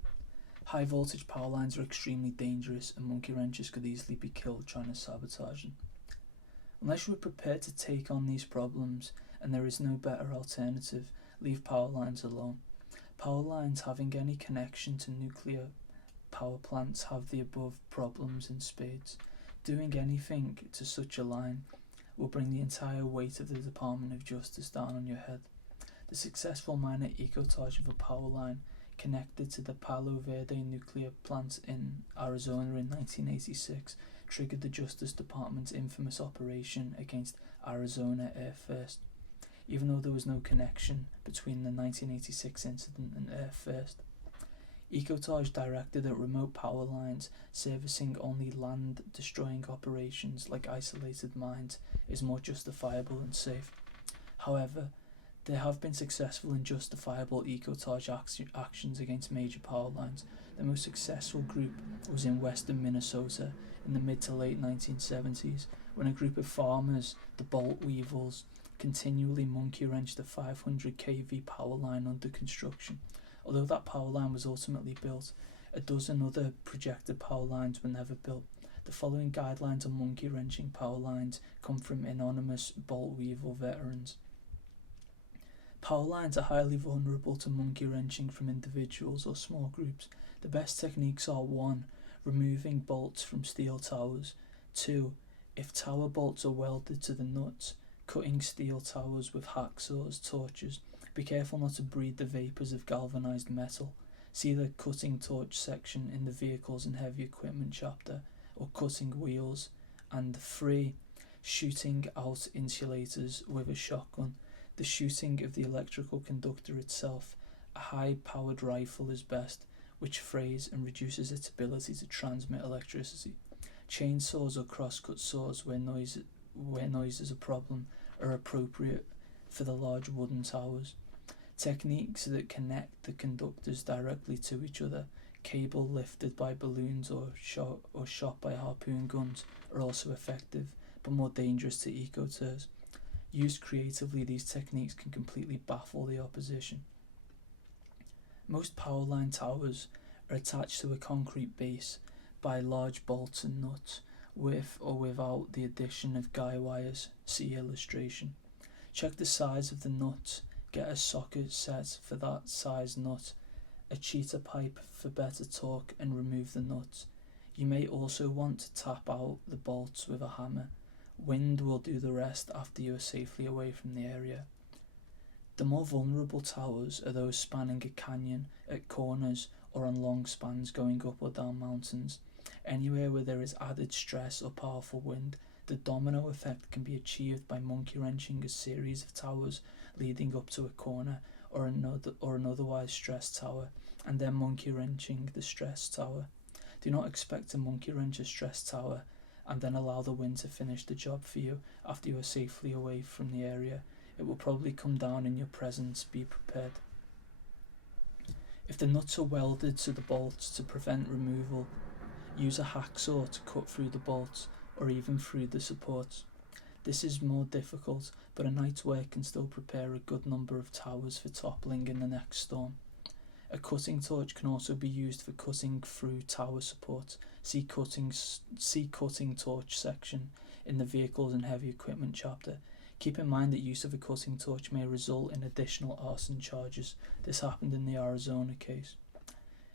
High voltage power lines are extremely dangerous and monkey wrenchers could easily be killed trying to sabotage them. Unless you are prepared to take on these problems and there is no better alternative, leave power lines alone. Power lines having any connection to nuclear power plants have the above problems in spades. Doing anything to such a line will bring the entire weight of the Department of Justice down on your head. The successful minor ecotage of a power line connected to the Palo Verde nuclear plant in Arizona in 1986 triggered the Justice Department's infamous operation against Arizona Air First. Even though there was no connection between the 1986 incident and Air First. Ecotage directed at remote power lines servicing only land-destroying operations like isolated mines is more justifiable and safe. However, there have been successful and justifiable ecotage actions against major power lines. The most successful group was in western Minnesota in the mid to late 1970s, when a group of farmers, the Bolt Weevils, continually monkey wrenched a 500 kV power line under construction. Although that power line was ultimately built, a dozen other projected power lines were never built. The following guidelines on monkey wrenching power lines come from anonymous Bolt Weevil veterans. Power lines are highly vulnerable to monkey wrenching from individuals or small groups. The best techniques are 1. Removing bolts from steel towers. 2. If tower bolts are welded to the nuts, cutting steel towers with hacksaws, torches. Be careful not to breathe the vapours of galvanised metal. See the cutting torch section in the vehicles and heavy equipment chapter, or cutting wheels. And 3. Shooting out insulators with a shotgun. The shooting of the electrical conductor itself. A high-powered rifle is best, which frays and reduces its ability to transmit electricity. Chainsaws or crosscut saws where noise is a problem are appropriate for the large wooden towers. Techniques that connect the conductors directly to each other, cable lifted by balloons or shot by harpoon guns, are also effective, but more dangerous to ecoters. Used creatively, these techniques can completely baffle the opposition. Most power line towers are attached to a concrete base by large bolts and nuts, with or without the addition of guy wires. See illustration. Check the size of the nuts. Get a socket set for that size nut, a cheater pipe for better torque, and remove the nuts. You may also want to tap out the bolts with a hammer. Wind will do the rest after you are safely away from the area. The more vulnerable towers are those spanning a canyon, at corners, or on long spans going up or down mountains. Anywhere where there is added stress or powerful wind, the domino effect can be achieved by monkey wrenching a series of towers leading up to a corner or an otherwise stressed tower, and then monkey wrenching the stressed tower. Do not expect to monkey wrench a stressed tower and then allow the wind to finish the job for you after you are safely away from the area. It will probably come down in your presence. Be prepared. If the nuts are welded to the bolts to prevent removal, use a hacksaw to cut through the bolts or even through the supports. This is more difficult, but a night's work can still prepare a good number of towers for toppling in the next storm. A cutting torch can also be used for cutting through tower supports. See cutting torch section in the vehicles and heavy equipment chapter. Keep in mind that use of a cutting torch may result in additional arson charges. This happened in the Arizona case.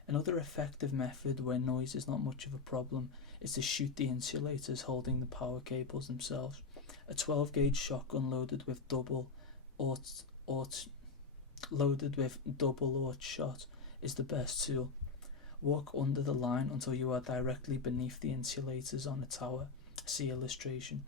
Another effective method where noise is not much of a problem is to shoot the insulators holding the power cables themselves. A 12-gauge shotgun loaded with double aught shot is the best tool. Walk under the line until you are directly beneath the insulators on a tower. See illustration.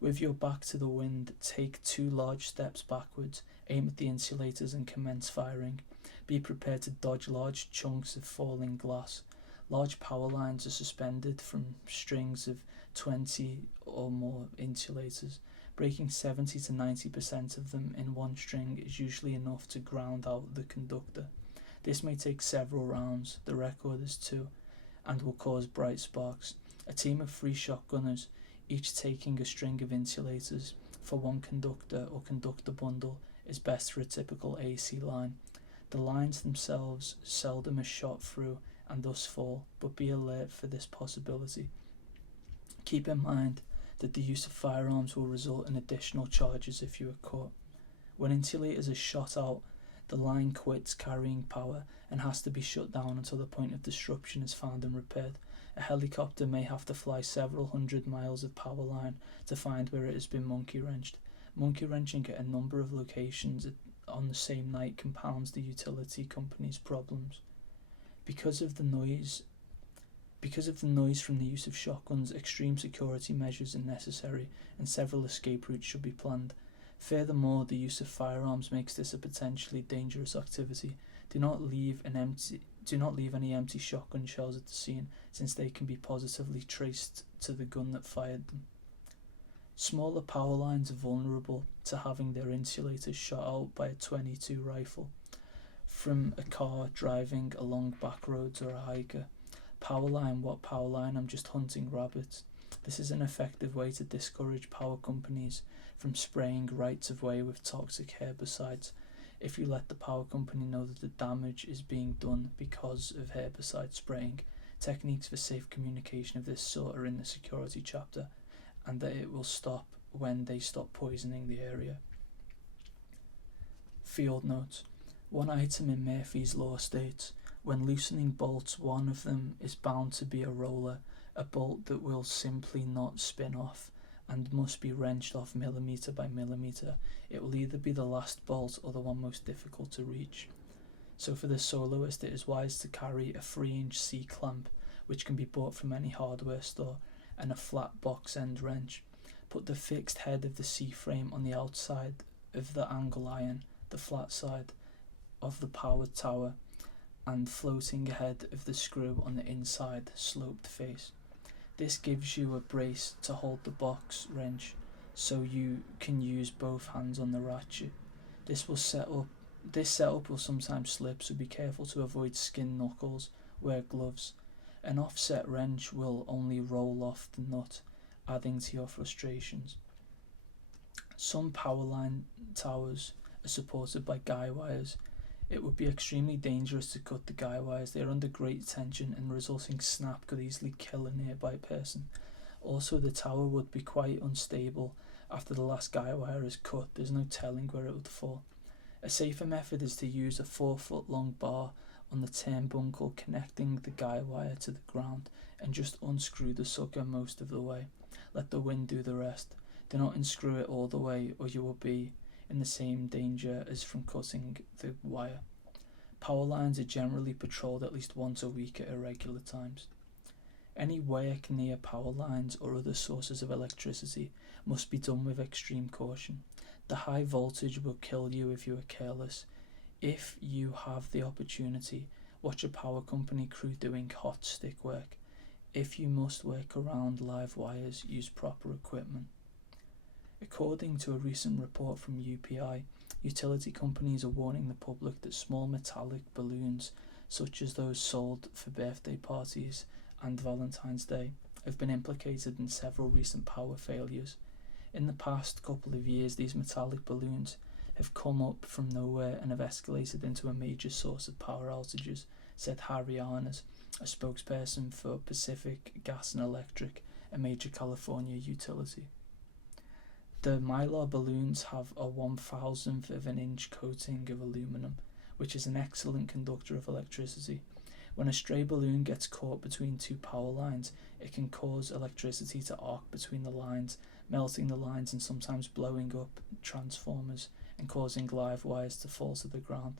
With your back to the wind, take 2 large steps backwards, aim at the insulators and commence firing. Be prepared to dodge large chunks of falling glass. Large power lines are suspended from strings of 20 or more insulators. Breaking 70 to 90% of them in one string is usually enough to ground out the conductor. This may take several rounds, the record is 2, and will cause bright sparks. A team of 3 shotgunners, each taking a string of insulators for one conductor or conductor bundle, is best for a typical AC line. The lines themselves seldom are shot through and thus fall, but be alert for this possibility. Keep in mind that the use of firearms will result in additional charges if you are caught. When insulators are shot out, the line quits carrying power and has to be shut down until the point of disruption is found and repaired. A helicopter may have to fly several hundred miles of power line to find where it has been monkey-wrenched. Monkey-wrenching at a number of locations on the same night compounds the utility company's problems. Because of the noise from the use of shotguns, extreme security measures are necessary and several escape routes should be planned. Furthermore, the use of firearms makes this a potentially dangerous activity. Do not leave any empty shotgun shells at the scene, since they can be positively traced to the gun that fired them. Smaller power lines are vulnerable to having their insulators shot out by a .22 rifle from a car driving along back roads or a hiker. Power line, what power line? I'm just hunting rabbits. This is an effective way to discourage power companies from spraying rights of way with toxic herbicides. If you let the power company know that the damage is being done because of herbicide spraying, techniques for safe communication of this sort are in the security chapter, and that it will stop when they stop poisoning the area. Field notes. One item in Murphy's Law states, when loosening bolts, one of them is bound to be a roller, a bolt that will simply not spin off and must be wrenched off millimetre by millimetre. It will either be the last bolt or the one most difficult to reach. So for the soloist, it is wise to carry a 3-inch C-clamp, which can be bought from any hardware store, and a flat box end wrench. Put the fixed head of the C-frame on the outside of the angle iron, the flat side of the powered tower, and floating head of the screw on the inside sloped face. This gives you a brace to hold the box wrench, so you can use both hands on the ratchet. This setup will sometimes slip, so be careful to avoid skin knuckles. Wear gloves. An offset wrench will only roll off the nut, adding to your frustrations. Some power line towers are supported by guy wires. It would be extremely dangerous to cut the guy wires. They are under great tension, and the resulting snap could easily kill a nearby person. Also, the tower would be quite unstable after the last guy wire is cut. There's no telling where it would fall. A safer method is to use a 4-foot long bar on the turnbuckle connecting the guy wire to the ground, and just unscrew the sucker most of the way. Let the wind do the rest. Do not unscrew it all the way, or you will be in the same danger as from cutting the wire. Power lines are generally patrolled at least once a week at irregular times. Any work near power lines or other sources of electricity must be done with extreme caution. The high voltage will kill you if you are careless. If you have the opportunity, watch a power company crew doing hot stick work. If you must work around live wires, use proper equipment. According to a recent report from UPI, utility companies are warning the public that small metallic balloons, such as those sold for birthday parties and Valentine's Day, have been implicated in several recent power failures. In the past couple of years, these metallic balloons have come up from nowhere and have escalated into a major source of power outages, said Harry Arnaz, a spokesperson for Pacific Gas and Electric, a major California utility. The Mylar balloons have a 1/1000th of an inch coating of aluminum, which is an excellent conductor of electricity. When a stray balloon gets caught between 2 power lines, it can cause electricity to arc between the lines, melting the lines and sometimes blowing up transformers and causing live wires to fall to the ground.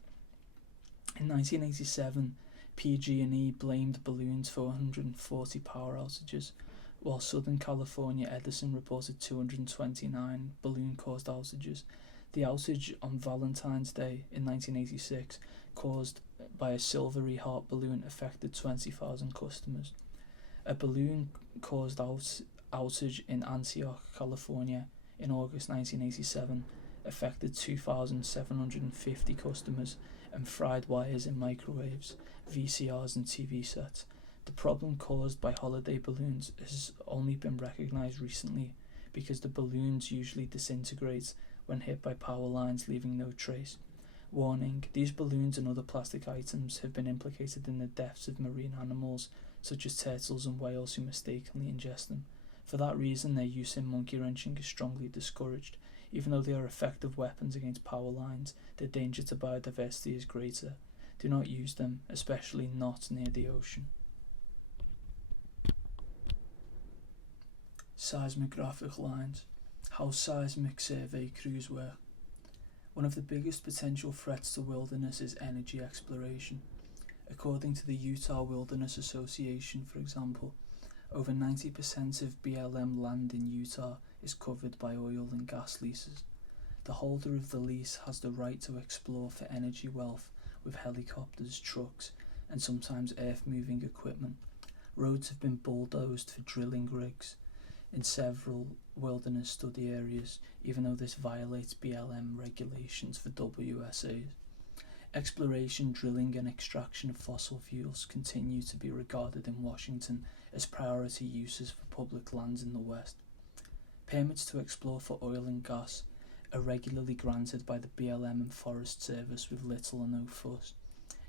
In 1987, PG&E blamed balloons for 140 power outages, while Southern California Edison reported 229 balloon-caused outages. The outage on Valentine's Day in 1986, caused by a silvery heart balloon, affected 20,000 customers. A balloon-caused outage in Antioch, California in August 1987 affected 2,750 customers and fried wires in microwaves, VCRs and TV sets. The problem caused by holiday balloons has only been recognised recently because the balloons usually disintegrate when hit by power lines, leaving no trace. Warning: these balloons and other plastic items have been implicated in the deaths of marine animals such as turtles and whales who mistakenly ingest them. For that reason, their use in monkey wrenching is strongly discouraged. Even though they are effective weapons against power lines, the danger to biodiversity is greater. Do not use them, especially not near the ocean. Seismographic lines. How seismic survey crews work. One of the biggest potential threats to wilderness is energy exploration. According to the Utah Wilderness Association, for example, over 90% of BLM land in Utah is covered by oil and gas leases. The holder of the lease has the right to explore for energy wealth with helicopters, trucks, and sometimes earth-moving equipment. Roads have been bulldozed for drilling rigs in several wilderness study areas, even though this violates BLM regulations for WSAs. Exploration, drilling, and extraction of fossil fuels continue to be regarded in Washington as priority uses for public lands in the West. Permits to explore for oil and gas are regularly granted by the BLM and Forest Service with little or no fuss.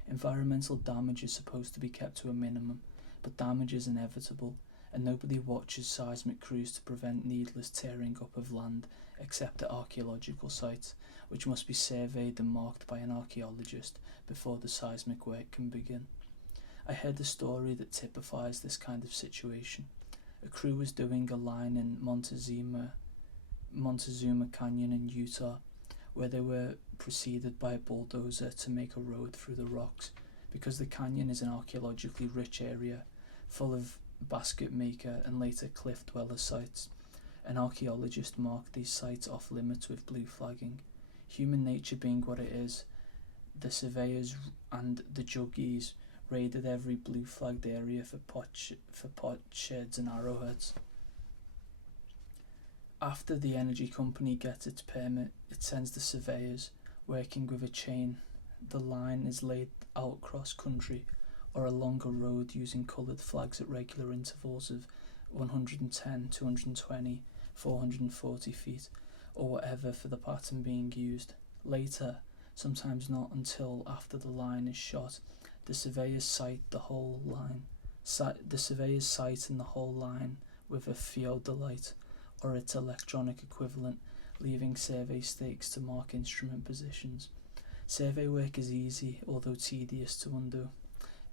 Environmental damage is supposed to be kept to a minimum, but damage is inevitable, and nobody watches seismic crews to prevent needless tearing up of land except at archaeological sites, which must be surveyed and marked by an archaeologist before the seismic work can begin. I heard a story that typifies this kind of situation. A crew was doing a line in Montezuma Canyon in Utah, where they were preceded by a bulldozer to make a road through the rocks. Because the canyon is an archaeologically rich area, full of basket maker and later cliff dweller sites, an archaeologist marked these sites off limits with blue flagging. Human nature being what it is, the surveyors and the juggies raided every blue flagged area for pot sheds and arrowheads. After the energy company gets its permit, it sends the surveyors, working with a chain. The line is laid out cross country or along a road using coloured flags at regular intervals of 110, 220, 440 feet, or whatever for the pattern being used. Later, sometimes not until after the line is shot, the surveyors sight the whole line. The surveyors sighten the whole line with a theodolite or its electronic equivalent, leaving survey stakes to mark instrument positions. Survey work is easy, although tedious to undo.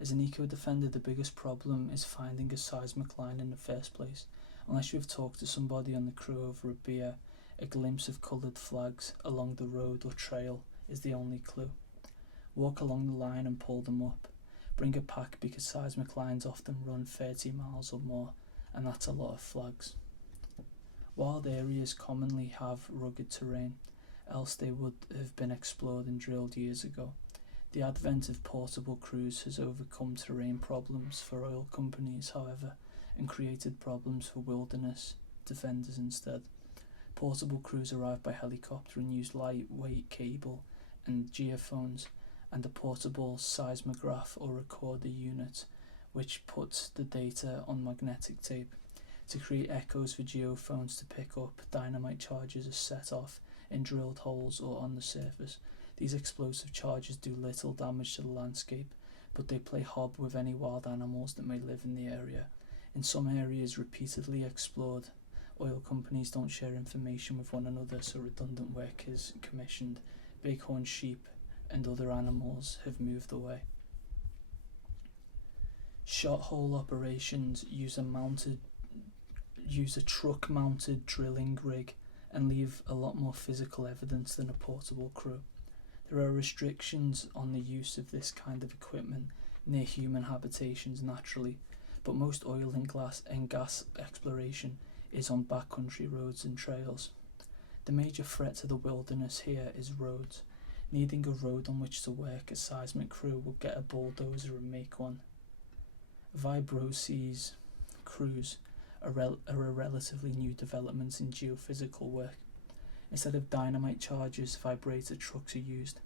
As an eco-defender, the biggest problem is finding a seismic line in the first place. Unless you have talked to somebody on the crew over a beer, a glimpse of coloured flags along the road or trail is the only clue. Walk along the line and pull them up. Bring a pack because seismic lines often run 30 miles or more, and that's a lot of flags. Wild areas commonly have rugged terrain, else they would have been explored and drilled years ago. The advent of portable crews has overcome terrain problems for oil companies, however, and created problems for wilderness defenders instead. Portable crews arrive by helicopter and use lightweight cable and geophones and a portable seismograph or recorder unit, which puts the data on magnetic tape. To create echoes for geophones to pick up, dynamite charges are set off in drilled holes or on the surface. These explosive charges do little damage to the landscape, but they play hob with any wild animals that may live in the area. In some areas repeatedly explored, oil companies don't share information with one another, so redundant work is commissioned. Bighorn sheep and other animals have moved away. Shot hole operations use a truck-mounted drilling rig and leave a lot more physical evidence than a portable crew. There are restrictions on the use of this kind of equipment near human habitations naturally, but most oil and gas exploration is on backcountry roads and trails. The major threat to the wilderness here is roads. Needing a road on which to work, a seismic crew will get a bulldozer and make one. Vibroseas crews are a relatively new development in geophysical work. Instead of dynamite charges, vibrator trucks are used.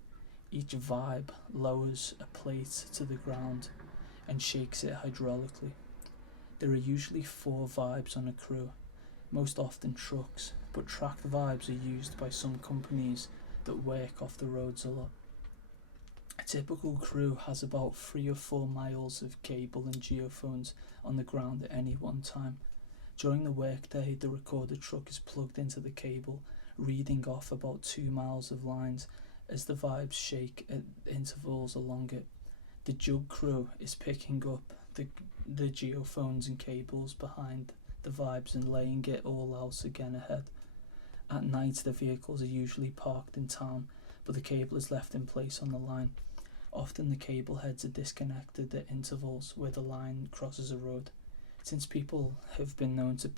Each vibe lowers a plate to the ground and shakes it hydraulically. There are usually 4 vibes on a crew, most often trucks, but tracked vibes are used by some companies that work off the roads a lot. A typical crew has about 3 or 4 miles of cable and geophones on the ground at any one time. During the workday, the recorder truck is plugged into the cable, reading off about 2 miles of lines as the vibes shake at intervals along it. The jug crew is picking up the geophones and cables behind the vibes and laying it all out again ahead. At night, the vehicles are usually parked in town, but the cable is left in place on the line. Often the cable heads are disconnected at intervals where the line crosses a road. Since people have been known to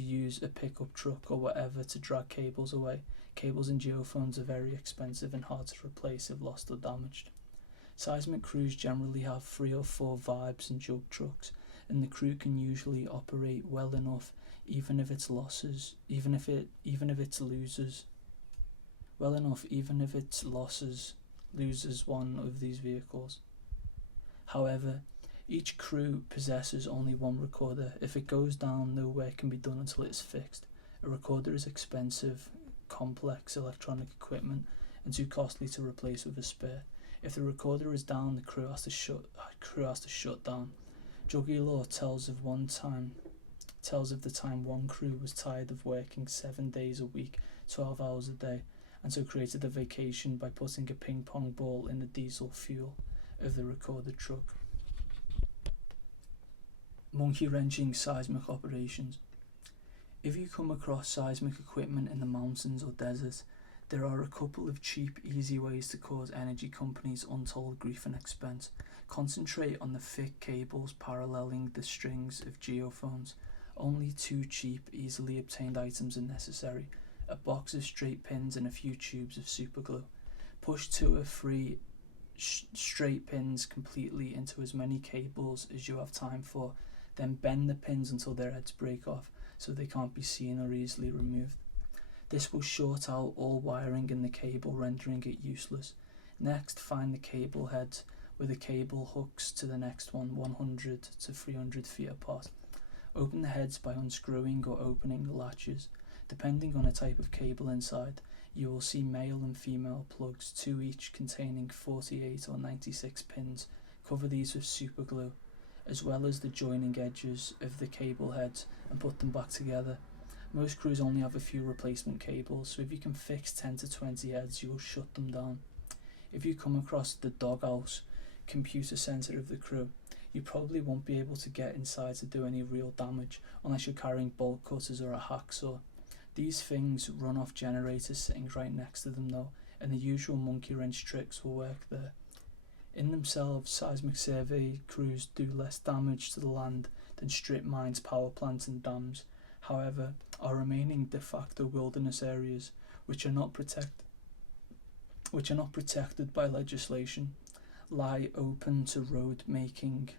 use a pickup truck or whatever to drag cables away, cables and geophones are very expensive and hard to replace if lost or damaged. Seismic crews generally have 3 or 4 vibes and jug trucks, and the crew can usually operate well enough even if its losses loses one of these vehicles. However, each crew possesses only one recorder. If it goes down, no work can be done until it's fixed. A recorder is expensive, complex electronic equipment and too costly to replace with a spare. If the recorder is down, the crew has to shut down. Juggy law tells of the time one crew was tired of working 7 days a week, 12 hours a day, and so created a vacation by putting a ping pong ball in the diesel fuel of the recorder truck. Monkey-wrenching seismic operations. If you come across seismic equipment in the mountains or desert, there are a couple of cheap, easy ways to cause energy companies untold grief and expense. Concentrate on the thick cables paralleling the strings of geophones. Only 2 cheap, easily obtained items are necessary: a box of straight pins and a few tubes of superglue. Push 2 or 3 straight pins completely into as many cables as you have time for, then bend the pins until their heads break off so they can't be seen or easily removed. This will short out all wiring in the cable, rendering it useless. Next, find the cable heads where the cable hooks to the next one, 100 to 300 feet apart. Open the heads by unscrewing or opening the latches. Depending on the type of cable inside, you will see male and female plugs, 2 each containing 48 or 96 pins. Cover these with superglue, as well as the joining edges of the cable heads, and put them back together. Most crews only have a few replacement cables, so if you can fix 10 to 20 heads, you will shut them down. If you come across the doghouse computer center of the crew, you probably won't be able to get inside to do any real damage unless you're carrying bolt cutters or a hacksaw. These things run off generators sitting right next to them though, and the usual monkey wrench tricks will work there. In themselves, seismic survey crews do less damage to the land than strip mines, power plants and dams. However, our remaining de facto wilderness areas, which are not protected by legislation, lie open to road making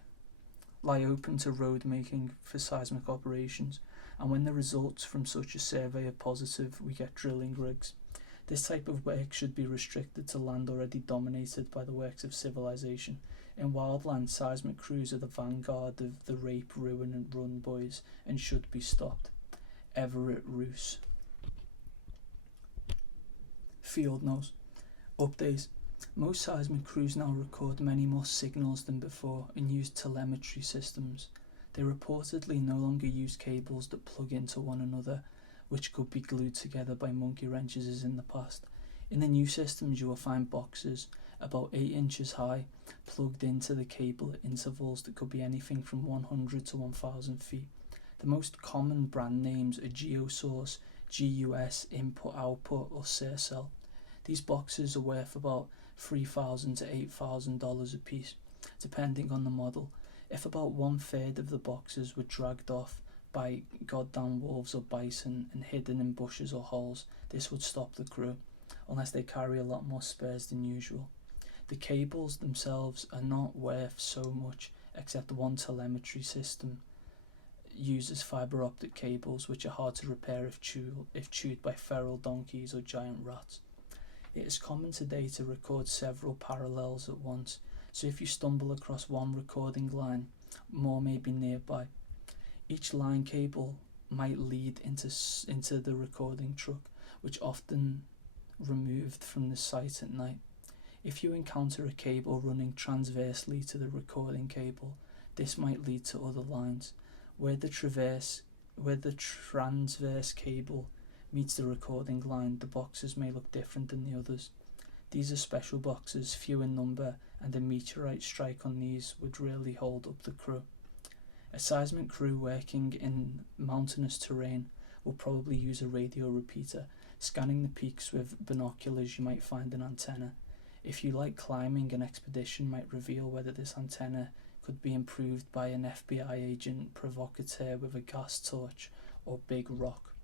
for seismic operations, and when the results from such a survey are positive, we get drilling rigs. This type of work should be restricted to land already dominated by the works of civilization. In wildland, seismic crews are the vanguard of the rape, ruin and run boys and should be stopped. Everett Roos. Field notes. Updates. Most seismic crews now record many more signals than before and use telemetry systems. They reportedly no longer use cables that plug into one another, which could be glued together by monkey wrenches as in the past. In the new systems, you will find boxes about 8 inches high plugged into the cable at intervals that could be anything from 100 to 1000 feet. The most common brand names are Geosource, GUS input output or SERCEL. These boxes are worth about $3,000 to $8,000 a piece, depending on the model. If about 1/3 of the boxes were dragged off by goddamn wolves or bison and hidden in bushes or holes, this would stop the crew, unless they carry a lot more spares than usual. The cables themselves are not worth so much, except one telemetry system uses fibre optic cables, which are hard to repair if chewed by feral donkeys or giant rats. It is common today to record several parallels at once, so if you stumble across one recording line, more may be nearby. Each line cable might lead into the recording truck, which often removed from the site at night. If you encounter a cable running transversely to the recording cable, this might lead to other lines. Where the transverse cable meets the recording line, the boxes may look different than the others. These are special boxes, few in number, and a meteorite strike on these would really hold up the crew. A seismic crew working in mountainous terrain will probably use a radio repeater. Scanning the peaks with binoculars, you might find an antenna. If you like climbing, an expedition might reveal whether this antenna could be improved by an FBI agent provocateur with a gas torch or big rock.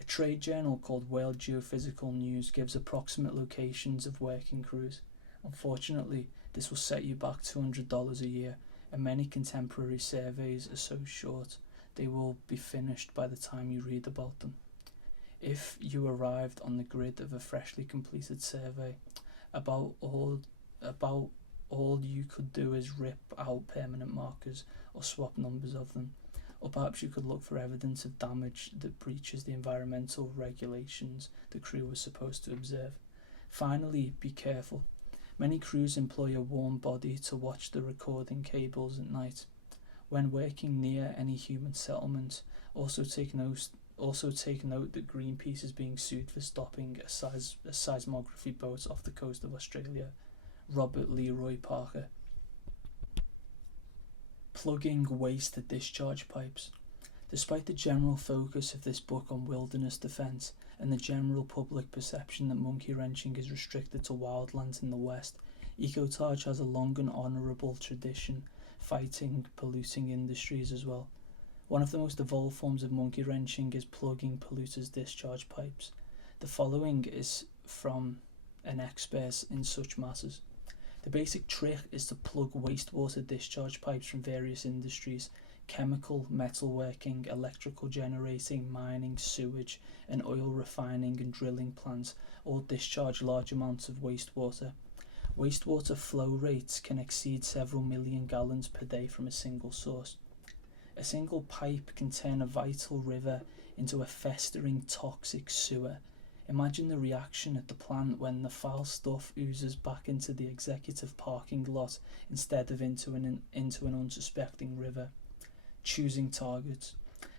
A trade journal called World Geophysical News gives approximate locations of working crews. Unfortunately, this will set you back $200 a year, and many contemporary surveys are so short they will be finished by the time you read about them. If you arrived on the grid of a freshly completed survey, about all you could do is rip out permanent markers or swap numbers of them, or perhaps you could look for evidence of damage that breaches the environmental regulations the crew was supposed to observe. Finally, be careful. Many crews employ a warm body to watch the recording cables at night. When working near any human settlement, also take note that Greenpeace is being sued for stopping a seismography boat off the coast of Australia. Robert Leroy Parker. Plugging waste to discharge pipes. Despite the general focus of this book on wilderness defence and the general public perception that monkey wrenching is restricted to wildlands in the West, Ecodefense has a long and honourable tradition fighting polluting industries as well. One of the most evolved forms of monkey wrenching is plugging polluters' discharge pipes. The following is from an expert in such matters. The basic trick is to plug wastewater discharge pipes from various industries: chemical, metalworking, electrical generating, mining, sewage, and oil refining and drilling plants all discharge large amounts of wastewater. Wastewater flow rates can exceed several million gallons per day from a single source. A single pipe can turn a vital river into a festering toxic sewer. Imagine the reaction at the plant when the foul stuff oozes back into the executive parking lot instead of into an unsuspecting river. Choosing targets.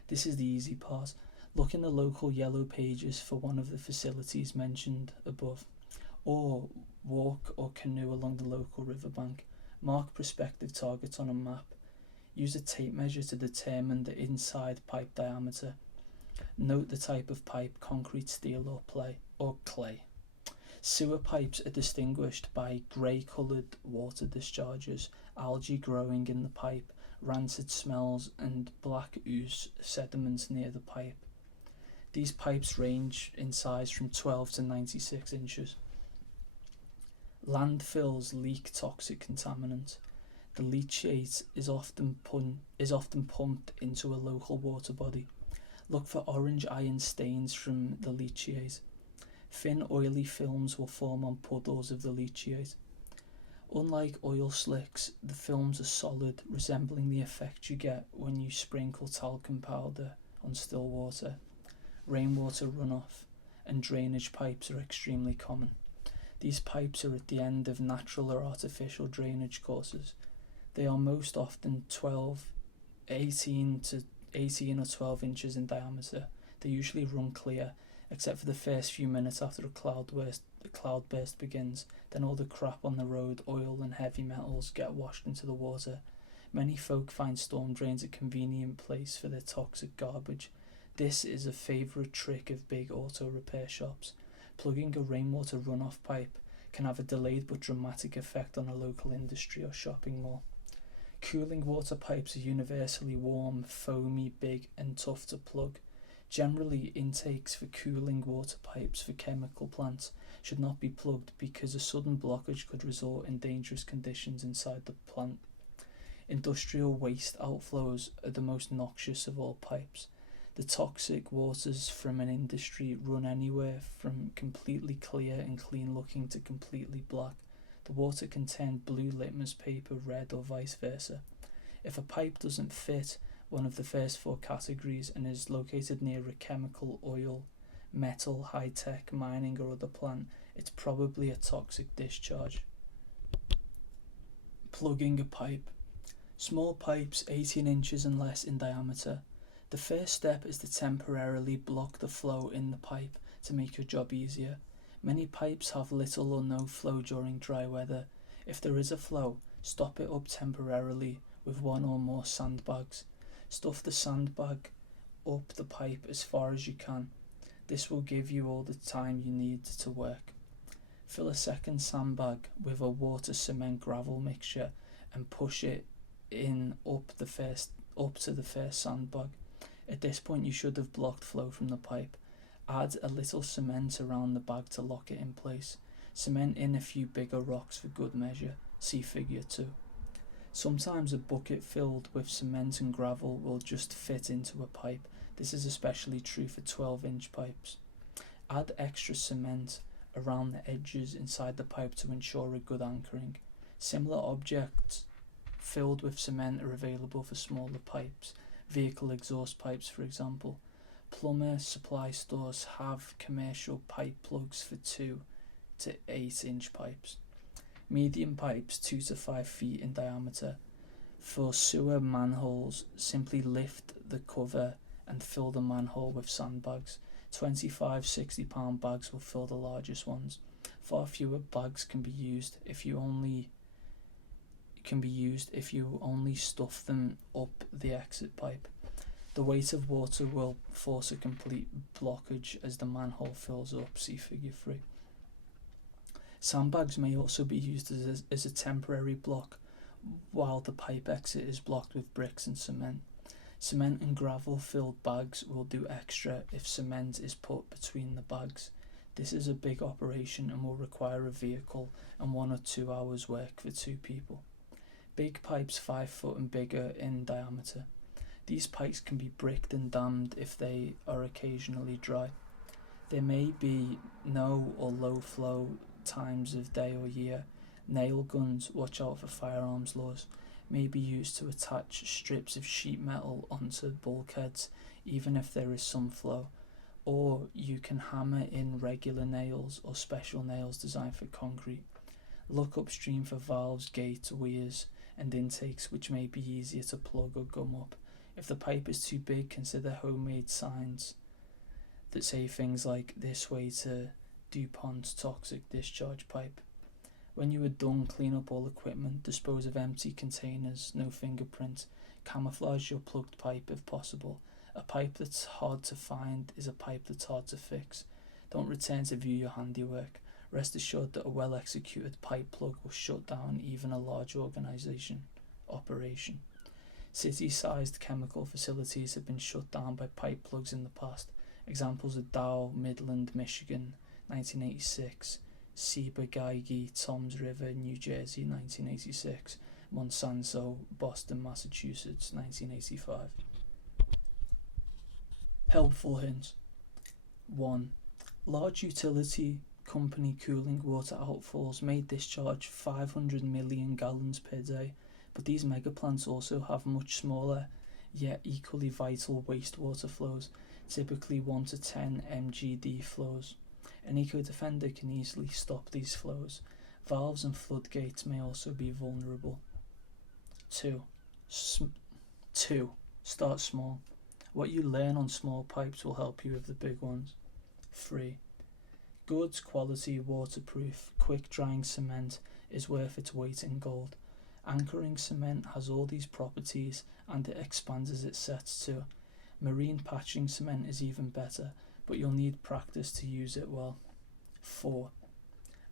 This is the easy part. Look in the local yellow pages for one of the facilities mentioned above, or walk or canoe along the local riverbank. Mark prospective targets on a map. Use a tape measure to determine the inside pipe diameter. Note the type of pipe: concrete, steel or clay. Sewer pipes are distinguished by grey coloured water discharges, algae growing in the pipe, rancid smells and black ooze sediments near the pipe. These pipes range in size from 12 to 96 inches. Landfills leak toxic contaminant. The leachate is often pumped into a local water body. Look for orange iron stains from the leachate. Thin oily films will form on puddles of the leachate. Unlike oil slicks, the films are solid, resembling the effect you get when you sprinkle talcum powder on still water. Rainwater runoff and drainage pipes are extremely common. These pipes are at the end of natural or artificial drainage courses. They are most often 18 or 12 inches in diameter. They usually run clear, except for the first few minutes after a cloudburst begins. Then all the crap on the road, oil and heavy metals, get washed into the water. Many folk find storm drains a convenient place for their toxic garbage. This is a favourite trick of big auto repair shops. Plugging a rainwater runoff pipe can have a delayed but dramatic effect on a local industry or shopping mall. Cooling water pipes are universally warm, foamy, big and tough to plug. Generally, intakes for cooling water pipes for chemical plants should not be plugged because a sudden blockage could result in dangerous conditions inside the plant. Industrial waste outflows are the most noxious of all pipes. The toxic waters from an industry run anywhere from completely clear and clean looking to completely black. The water can turn blue litmus paper red or vice versa. If a pipe doesn't fit one of the first four categories and is located near a chemical, oil, metal, high-tech, mining or other plant, it's probably a toxic discharge. Plugging a pipe. Small pipes 18 inches and less in diameter. The first step is to temporarily block the flow in the pipe to make your job easier. Many pipes have little or no flow during dry weather. If there is a flow, stop it up temporarily with one or more sandbags. Stuff the sandbag up the pipe as far as you can. This will give you all the time you need to work. Fill a second sandbag with a water, cement, gravel mixture and push it in up to the first sandbag. At this point you should have blocked flow from the pipe. Add a little cement around the bag to lock it in place. Cement in a few bigger rocks for good measure. See figure 2. Sometimes a bucket filled with cement and gravel will just fit into a pipe. This is especially true for 12-inch pipes. Add extra cement around the edges inside the pipe to ensure a good anchoring. Similar objects filled with cement are available for smaller pipes, vehicle exhaust pipes for example. Plumber supply stores have commercial pipe plugs for 2 to 8-inch pipes. Medium pipes 2 to 5 feet in diameter. For sewer manholes, simply lift the cover and fill the manhole with sandbags. 25-60 pound bags will fill the largest ones. Far fewer bags can be used if you only stuff them up the exit pipe. The weight of water will force a complete blockage as the manhole fills up. See figure 3. Sandbags may also be used as a temporary block while the pipe exit is blocked with bricks and cement. Cement and gravel filled bags will do extra if cement is put between the bags. This is a big operation and will require a vehicle and 1 or 2 hours work for 2 people. Big pipes 5 foot and bigger in diameter. These pipes can be bricked and dammed if they are occasionally dry. There may be no or low flow times of day or year. Nail guns, watch out for firearms laws, may be used to attach strips of sheet metal onto bulkheads even if there is some flow, or you can hammer in regular nails or special nails designed for concrete. Look upstream for valves, gates, weirs and intakes which may be easier to plug or gum up. If the pipe is too big, consider homemade signs that say things like "this way to DuPont toxic discharge pipe." When you are done, clean up all equipment, dispose of empty containers, no fingerprint, camouflage your plugged pipe if possible. A pipe that's hard to find is a pipe that's hard to fix. Don't return to view your handiwork. Rest assured that a well executed pipe plug will shut down even a large operation. City-sized chemical facilities have been shut down by pipe plugs in the past. Examples are Dow, Midland, Michigan, 1986, Ciba-Geigy, Toms River, New Jersey, 1986, Monsanto, Boston, Massachusetts, 1985. Helpful hints. 1. Large utility company cooling water outfalls may discharge 500 million gallons per day, but these megaplants also have much smaller yet equally vital wastewater flows, typically 1 to 10 mgd flows. An Ecodefender can easily stop these flows. Valves and floodgates may also be vulnerable. 2. Start small. What you learn on small pipes will help you with the big ones. 3. Good quality, waterproof, quick drying cement is worth its weight in gold. Anchoring cement has all these properties and it expands as it sets too. Marine patching cement is even better, but you'll need practice to use it well. 4.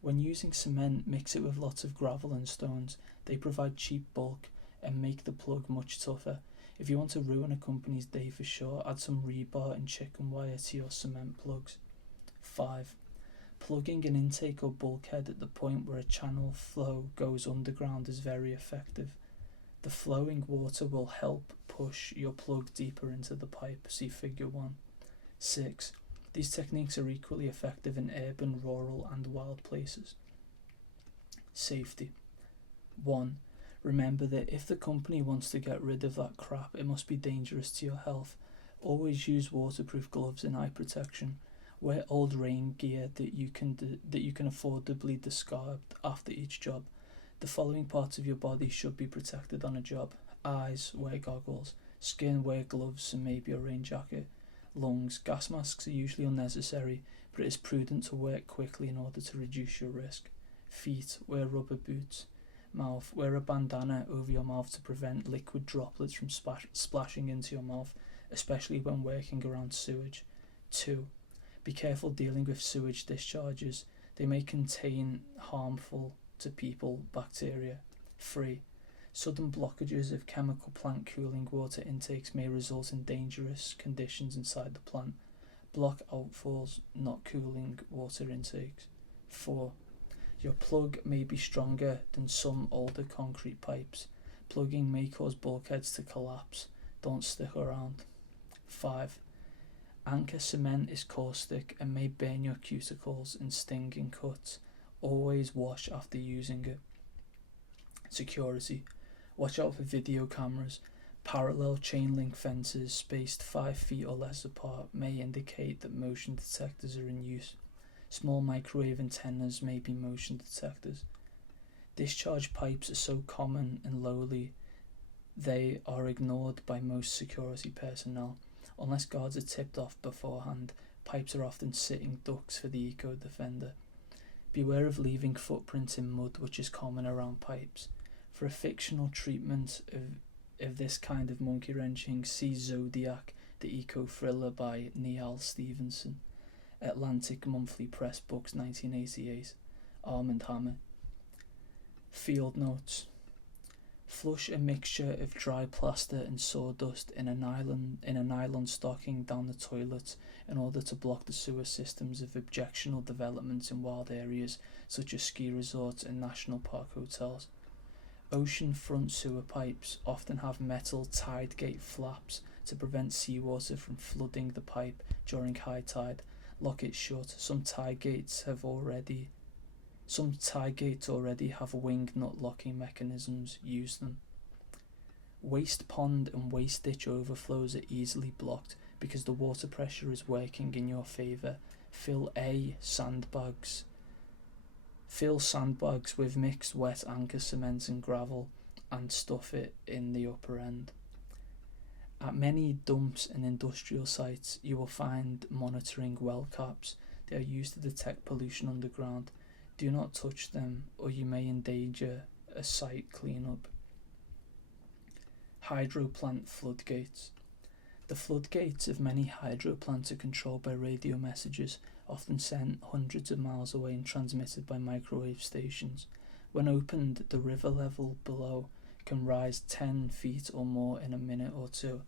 When using cement, mix it with lots of gravel and stones. They provide cheap bulk and make the plug much tougher. If you want to ruin a company's day for sure, add some rebar and chicken wire to your cement plugs. 5. Plugging an intake or bulkhead at the point where a channel flow goes underground is very effective. The flowing water will help push your plug deeper into the pipe, see figure 1. 6. These techniques are equally effective in urban, rural and wild places. Safety. 1. Remember that if the company wants to get rid of that crap, it must be dangerous to your health. Always use waterproof gloves and eye protection. Wear old rain gear that you can affordably discard after each job. The following parts of your body should be protected on a job. Eyes, wear goggles. Skin, wear gloves and maybe a rain jacket. Lungs, gas masks are usually unnecessary, but it is prudent to work quickly in order to reduce your risk. Feet, wear rubber boots. Mouth, wear a bandana over your mouth to prevent liquid droplets from splashing into your mouth, especially when working around sewage. 2. Be careful dealing with sewage discharges. They may contain harmful to people bacteria. 3. Sudden blockages of chemical plant cooling water intakes may result in dangerous conditions inside the plant. Block outfalls, not cooling water intakes. 4. Your plug may be stronger than some older concrete pipes. Plugging may cause bulkheads to collapse. Don't stick around. 5. Anchor cement is caustic and may burn your cuticles and sting in cuts. Always wash after using it. Security. Watch out for video cameras. Parallel chain link fences spaced 5 feet or less apart may indicate that motion detectors are in use. Small microwave antennas may be motion detectors. Discharge pipes are so common and lowly, they are ignored by most security personnel. Unless guards are tipped off beforehand, pipes are often sitting ducks for the eco-defender. Beware of leaving footprints in mud, which is common around pipes. For a fictional treatment of this kind of monkey wrenching, see Zodiac, the eco-thriller by Neal Stephenson. Atlantic Monthly Press Books, 1988. Arm and Hammer. Field notes. Flush a mixture of dry plaster and sawdust in a nylon stocking down the toilet in order to block the sewer systems of objectionable developments in wild areas such as ski resorts and national park hotels. Ocean front sewer pipes often have metal tide gate flaps to prevent seawater from flooding the pipe during high tide. Lock it shut. Some tide gates already have wing nut locking mechanisms. Use them. Waste pond and waste ditch overflows are easily blocked because the water pressure is working in your favour. Fill sandbags with mixed wet anchor cement and gravel and stuff it in the upper end. At many dumps and industrial sites, you will find monitoring well caps. They are used to detect pollution underground. Do not touch them or you may endanger a site cleanup. Hydro plant floodgates. The floodgates of many hydro plants are controlled by radio messages, often sent hundreds of miles away and transmitted by microwave stations. When opened, the river level below can rise 10 feet or more in a minute or two,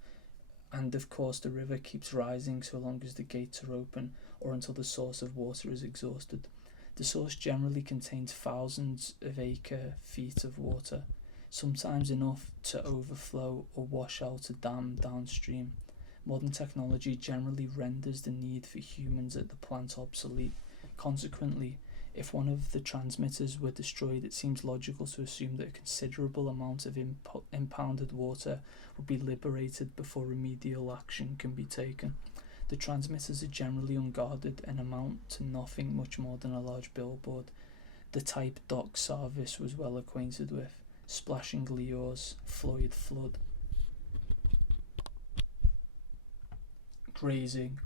and of course the river keeps rising so long as the gates are open or until the source of water is exhausted. The source generally contains thousands of acre feet of water, sometimes enough to overflow or wash out a dam downstream. Modern technology generally renders the need for humans at the plant obsolete. Consequently, if one of the transmitters were destroyed, it seems logical to assume that a considerable amount of impounded water would be liberated before remedial action can be taken. The transmitters are generally unguarded and amount to nothing much more than a large billboard. The type Doc Sarvis was well acquainted with. Splashing Leos, Floyd Flood. Grazing.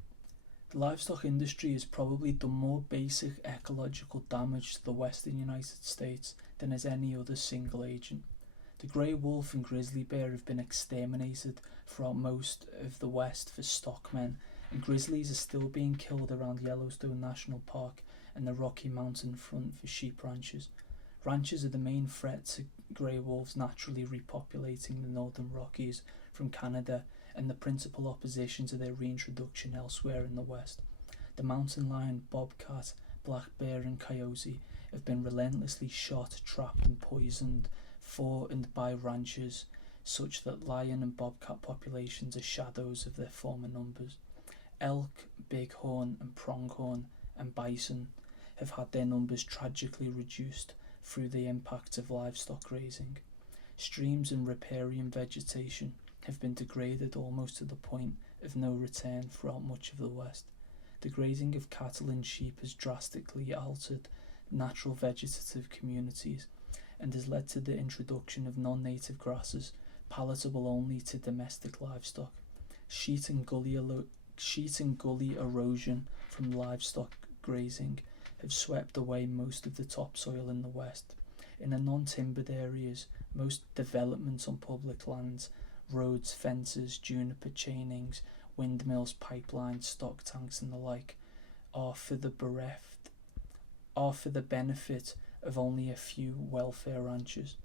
The livestock industry has probably done more basic ecological damage to the western United States than has any other single agent. The grey wolf and grizzly bear have been exterminated throughout most of the West for stockmen, and grizzlies are still being killed around Yellowstone National Park and the Rocky Mountain front for sheep ranches. Ranches are the main threat to grey wolves naturally repopulating the northern Rockies from Canada, and the principal opposition to their reintroduction elsewhere in the West. The mountain lion, bobcat, black bear and coyote have been relentlessly shot, trapped and poisoned for and by ranchers, such that lion and bobcat populations are shadows of their former numbers. Elk, bighorn and pronghorn and bison have had their numbers tragically reduced through the impacts of livestock grazing. Streams and riparian vegetation have been degraded almost to the point of no return throughout much of the West. The grazing of cattle and sheep has drastically altered natural vegetative communities and has led to the introduction of non-native grasses palatable only to domestic livestock. Sheet and gully erosion from livestock grazing have swept away most of the topsoil in the West. In the non-timbered areas, most developments on public lands, roads, fences, juniper chainings, windmills, pipelines, stock tanks and the like, are for the benefit of only a few welfare ranchers.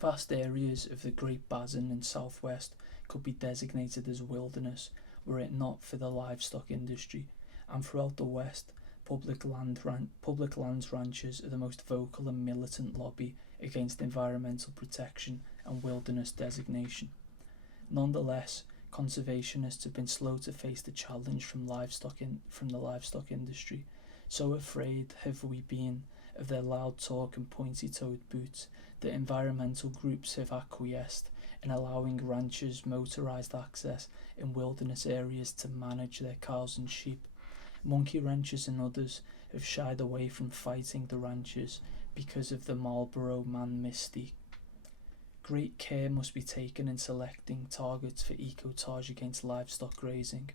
Vast areas of the Great Basin in southwest could be designated as wilderness were it not for the livestock industry, and throughout the West, public lands ranchers are the most vocal and militant lobby against environmental protection and wilderness designation. Nonetheless, conservationists have been slow to face the challenge from the livestock industry. So afraid have we been of their loud talk and pointy-toed boots that environmental groups have acquiesced in allowing ranchers motorised access in wilderness areas to manage their cows and sheep. Monkey wrenchers and others have shied away from fighting the ranchers because of the Marlboro Man mystique. Great care must be taken in selecting targets for Ecodefense against livestock grazing.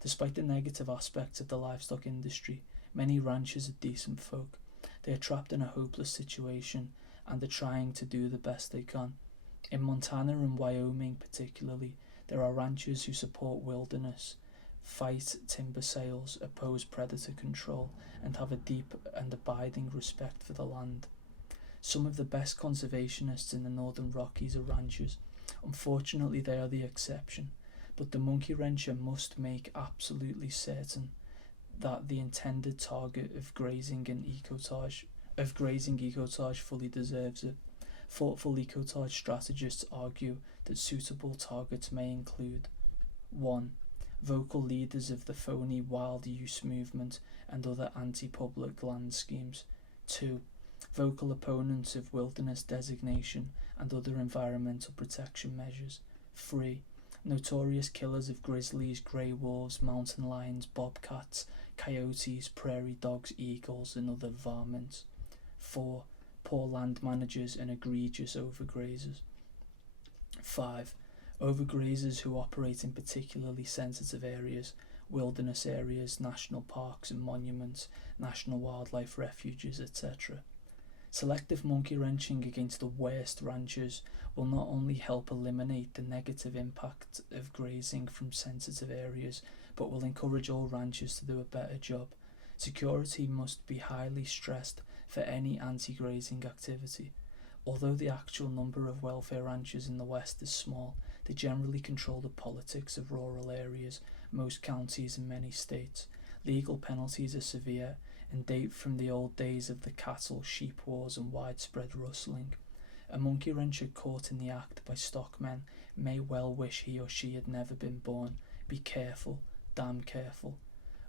Despite the negative aspects of the livestock industry, many ranchers are decent folk. They are trapped in a hopeless situation and are trying to do the best they can. In Montana and Wyoming particularly, there are ranchers who support wilderness, fight timber sales, oppose predator control, and have a deep and abiding respect for the land. Some of the best conservationists in the Northern Rockies are ranchers. Unfortunately, they are the exception, but the monkey wrencher must make absolutely certain that the intended target of grazing ecotage fully deserves it. Thoughtful ecotage strategists argue that suitable targets may include 1. Vocal leaders of the phony wild use movement and other anti-public land schemes. 2. Vocal opponents of wilderness designation and other environmental protection measures. 3. Notorious killers of grizzlies, grey wolves, mountain lions, bobcats, coyotes, prairie dogs, eagles and other varmints. 4. Poor land managers and egregious overgrazers. 5. Overgrazers who operate in particularly sensitive areas, wilderness areas, national parks and monuments, national wildlife refuges, etc. Selective monkey wrenching against the worst ranchers will not only help eliminate the negative impact of grazing from sensitive areas, but will encourage all ranchers to do a better job. Security must be highly stressed for any anti-grazing activity. Although the actual number of welfare ranchers in the West is small, they generally control the politics of rural areas, most counties and many states. Legal penalties are severe and date from the old days of the cattle, sheep wars and widespread rustling. A monkey wrencher caught in the act by stockmen may well wish he or she had never been born. Be careful, damn careful.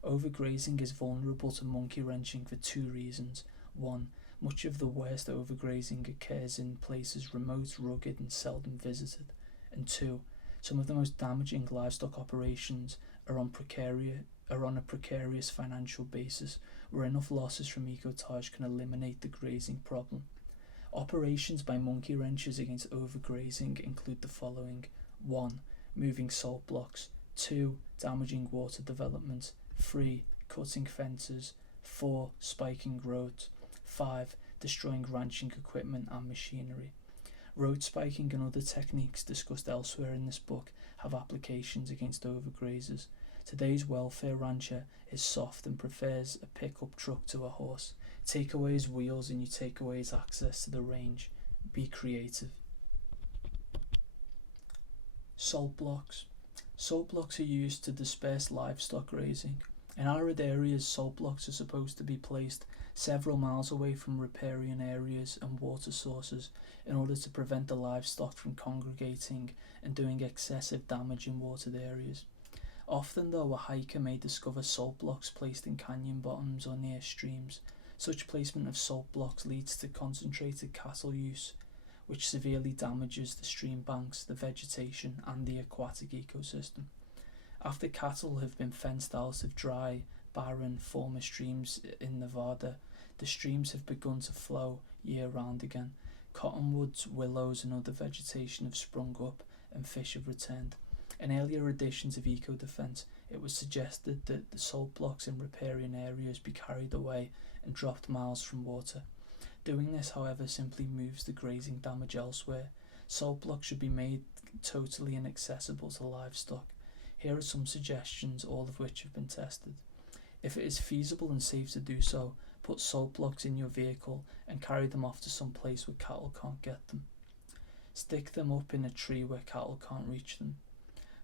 Overgrazing is vulnerable to monkey wrenching for 2 reasons. 1. Much of the worst overgrazing occurs in places remote, rugged and seldom visited. And 2. Some of the most damaging livestock operations are on a precarious financial basis, where enough losses from ecotage can eliminate the grazing problem. Operations by monkey wrenchers against overgrazing include the following: 1. Moving salt blocks. 2. Damaging water development. 3. Cutting fences. 4. Spiking roads. 5. Destroying ranching equipment and machinery. Road spiking and other techniques discussed elsewhere in this book have applications against overgrazers. Today's welfare rancher is soft and prefers a pickup truck to a horse. Take away his wheels and you take away his access to the range. Be creative. Salt blocks. Salt blocks are used to disperse livestock grazing. In arid areas, salt blocks are supposed to be placed several miles away from riparian areas and water sources in order to prevent the livestock from congregating and doing excessive damage in watered areas. Often though, a hiker may discover salt blocks placed in canyon bottoms or near streams. Such placement of salt blocks leads to concentrated cattle use, which severely damages the stream banks, the vegetation and the aquatic ecosystem. After cattle have been fenced out of dry, barren, former streams in Nevada, the streams have begun to flow year-round again. Cottonwoods, willows and other vegetation have sprung up and fish have returned. In earlier editions of Ecodefense, it was suggested that the salt blocks in riparian areas be carried away and dropped miles from water. Doing this, however, simply moves the grazing damage elsewhere. Salt blocks should be made totally inaccessible to livestock. Here are some suggestions, all of which have been tested. If it is feasible and safe to do so, put salt blocks in your vehicle and carry them off to some place where cattle can't get them. Stick them up in a tree where cattle can't reach them.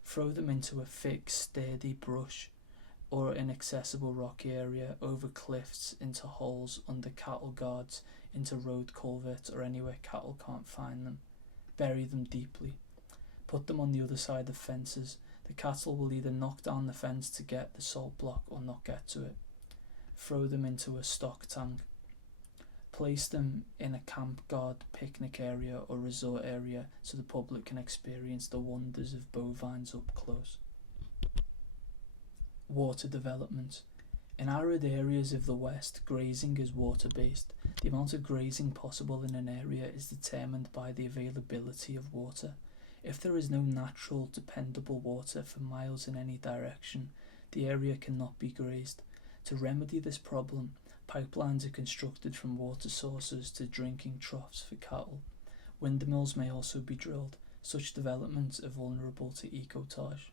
Throw them into a thick, sturdy brush or inaccessible rocky area, over cliffs, into holes, under cattle guards, into road culverts or anywhere cattle can't find them. Bury them deeply. Put them on the other side of fences. The cattle will either knock down the fence to get the salt block or not get to it. Throw them into a stock tank. Place them in a camp guard, picnic area or resort area so the public can experience the wonders of bovines up close. Water development. In arid areas of the West, grazing is water-based. The amount of grazing possible in an area is determined by the availability of water. If there is no natural, dependable water for miles in any direction, the area cannot be grazed. To remedy this problem, pipelines are constructed from water sources to drinking troughs for cattle. Windmills may also be drilled. Such developments are vulnerable to ecotage.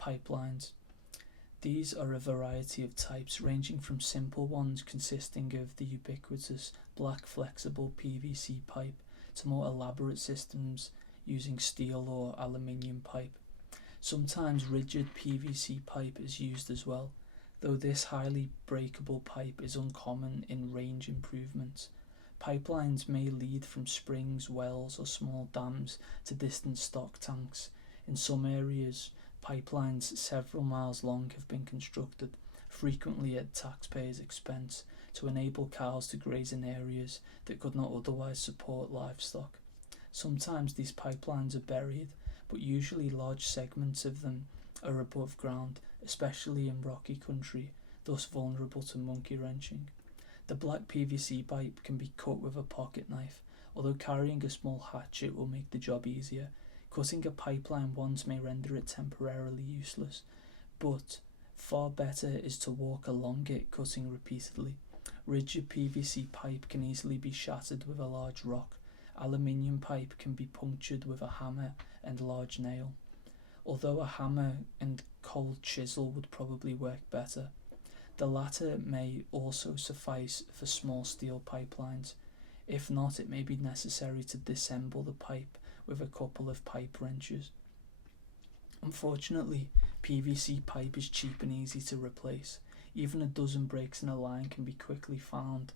Pipelines. These are a variety of types, ranging from simple ones consisting of the ubiquitous black flexible PVC pipe to more elaborate systems using steel or aluminium pipe. Sometimes rigid PVC pipe is used as well, though this highly breakable pipe is uncommon in range improvements. Pipelines may lead from springs, wells or small dams to distant stock tanks. In some areas, pipelines several miles long have been constructed, frequently at taxpayers' expense, to enable cows to graze in areas that could not otherwise support livestock. Sometimes these pipelines are buried, but usually large segments of them are above ground, especially in rocky country, thus vulnerable to monkey-wrenching. The black PVC pipe can be cut with a pocket knife, although carrying a small hatchet will make the job easier. Cutting a pipeline once may render it temporarily useless, but far better is to walk along it, cutting repeatedly. Rigid PVC pipe can easily be shattered with a large rock. Aluminium pipe can be punctured with a hammer and large nail, although a hammer and cold chisel would probably work better. The latter may also suffice for small steel pipelines. If not, it may be necessary to disassemble the pipe with a couple of pipe wrenches. Unfortunately, PVC pipe is cheap and easy to replace. Even a dozen breaks in a line can be quickly found